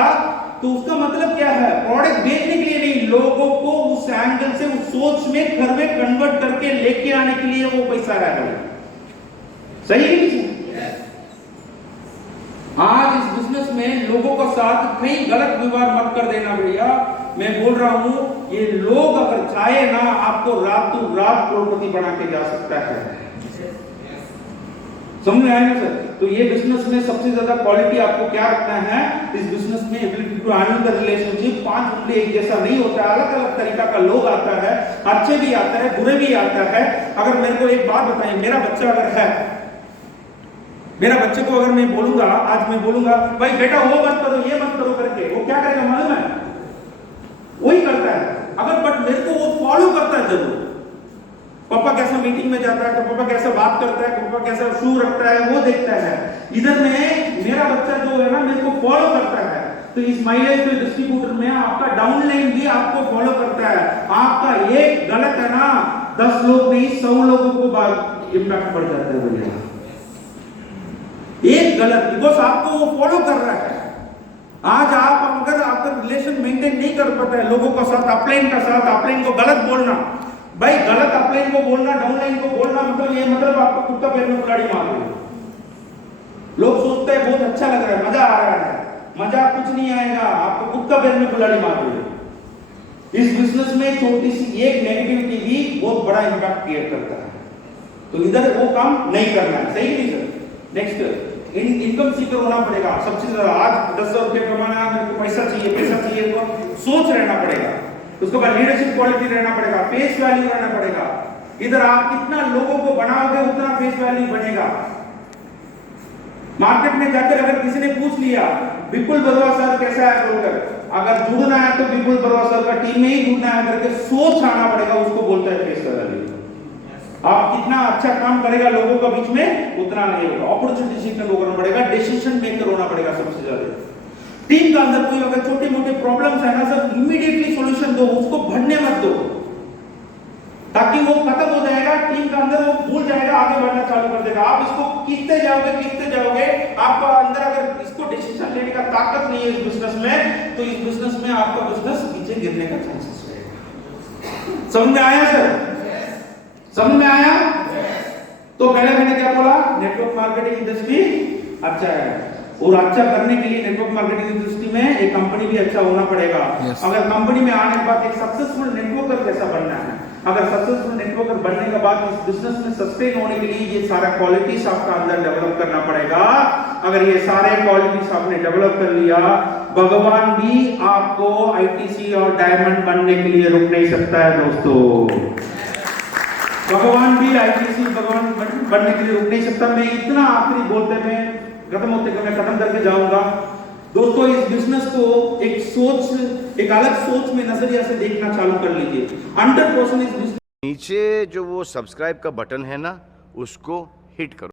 तो उसका मतलब क्या है? प्रोडक्ट बेचने के लिए नहीं, लोगों को उस एंगल से, उस सोच में घर में कन्वर्ट करके लेके आने के लिए वो पैसा है। सही है? आज इस बिजनेस में लोगों का साथ कहीं गलत व्यवहार मत कर देना भैया। मैं बोल रहा हूं, ये लोग अगर चाहे ना आपको रातों रात करोड़पति बना के जा सकता है। समझ में आया ना सर? तो ये बिजनेस में सबसे ज्यादा क्वालिटी आपको क्या रखना है? इस बिजनेस में ability to handle the relationship. 5 उंगली एक जैसा नहीं होता है, अलग अलग तरीका का लोग आता है, अच्छे भी आता है, बुरे भी आता है। अगर मेरे को एक बात बताइए, मेरा बच्चा अगर है, मेरा बच्चे को अगर मैं बोलूंगा, आज मैं बोलूंगा भाई बेटा वो मत करो, ये मत करो करके, वो क्या करेगा मालूम है? वही करता है। अगर बट मेरे को वो फॉलो करता है जरूर। पापा कैसा मीटिंग में जाता है, तो पापा कैसे बात करता है, पापा कैसा शू रखता है, वो देखता है। इधर में मेरा बच्चा जो है ना मेरे को फॉलो करता है। तो इस माइलेज के डिस्ट्रीब्यूटर में आपका डाउनलाइन भी आपको फॉलो करता है। आपका एक गलत है ना, 10 लोग नहीं 100 लोगों को इम्पैक्ट पड़ जाता है भैया। एक गलत, बिकॉज आपको वो फॉलो कर रहा है। आज आप अगर आपका रिलेशन मेंटेन नहीं कर पाता है लोगों का साथ, अपलाइन का साथ, अपलाइन को गलत बोलना, भाई गलत अपलाइन को बोलना, डाउनलाइन को बोलना, मतलब ये मतलब आपको कुत्ता पैर में कुल्हाड़ी मार रहे हो। लोग सोचते हैं बहुत अच्छा लग रहा है, मजा आ रहा है, मजा कुछ नहीं आएगा, आपको कुत्ता पैर में कुल्हाड़ी मार रहे हो। इस बिजनेस में छोटी सी एक नेगेटिविटी भी बहुत बड़ा इंपैक्ट क्रिएट करता है। तो इधर वो काम नहीं करना है। सही नहीं सर? नेक्स्ट, इनकम सीकर होना पड़ेगा। सबसे ज्यादा आज 10,000 रुपये कमाना, मेरे को पैसा चाहिए तो सोच रहना पड़ेगा। उसके बाद लीडरशिप क्वालिटी रहना पड़ेगा, फेस वैल्यू रहना पड़ेगा। इधर आप कितना लोगों को बनाओगे उतना फेस वैल्यू बनेगा। मार्केट में जाकर अगर किसी ने पूछ लिया विपुल बरुआ सर कैसा है बोलकर, अगर जुड़ना है तो विपुल बरुआ सर का टीम में ही जुड़ना है करके सोच आना पड़ेगा, उसको बोलता है फेस वैल्यू। आप कितना अच्छा काम करेगा लोगों के बीच में उतना नहीं होगा। अपॉर्चुनिटी सीखने को करना पड़ेगा, डिसीजन मेकर होना पड़ेगा सबसे ज्यादा। टीम का अंदर कोई अगर छोटे मोटे प्रॉब्लम्स है ना सर, इमीडिएटली सॉल्यूशन दो, उसको बढ़ने मत दो, ताकि वो खत्म हो जाएगा। टीम का अंदर वो भूल जाएगा, आगे बढ़ना चालू कर देगा। आप इसको खींचते जाओगे, आपका अंदर अगर इसको डिसीजन लेने का ताकत नहीं है इस बिजनेस में, तो इस बिजनेस में आपका बिजनेस पीछे गिरने का चांसेस रहेगा। समझ में आया सर? समझ में आया? तो पहले मैंने क्या बोला? नेटवर्क मार्केटिंग इंडस्ट्री अच्छा है, और अच्छा करने के लिए नेटवर्क मार्केटिंग इंडस्ट्री में एक कंपनी भी अच्छा होना पड़ेगा। अगर कंपनी में आने के बाद एक सक्सेसफुल नेटवर्कर कैसा बनना है, अगर सक्सेसफुल नेटवर्कर बनने के बाद इस बिजनेस में सस्टेन होने के लिए ये सारा क्वालिटीज आपका अंदर डेवलप करना पड़ेगा। अगर ये सारे क्वालिटीज आपने डेवलप कर लिया, भगवान भी आपको आईटीसी और डायमंड बनने के लिए रुक नहीं सकता है दोस्तों। भगवान भी आईटीसी भगवान बनने के लिए रुक नहीं सकता। मैं इतना आखिरी बोलते में खत्म होते मैं खत्म करके जाऊंगा। दोस्तों इस बिजनेस को एक अलग सोच में नजरिया से देखना चालू कर लीजिए। 100% इस बिजनेस नीचे जो वो सब्सक्राइब का बटन है ना, उसको हिट करो।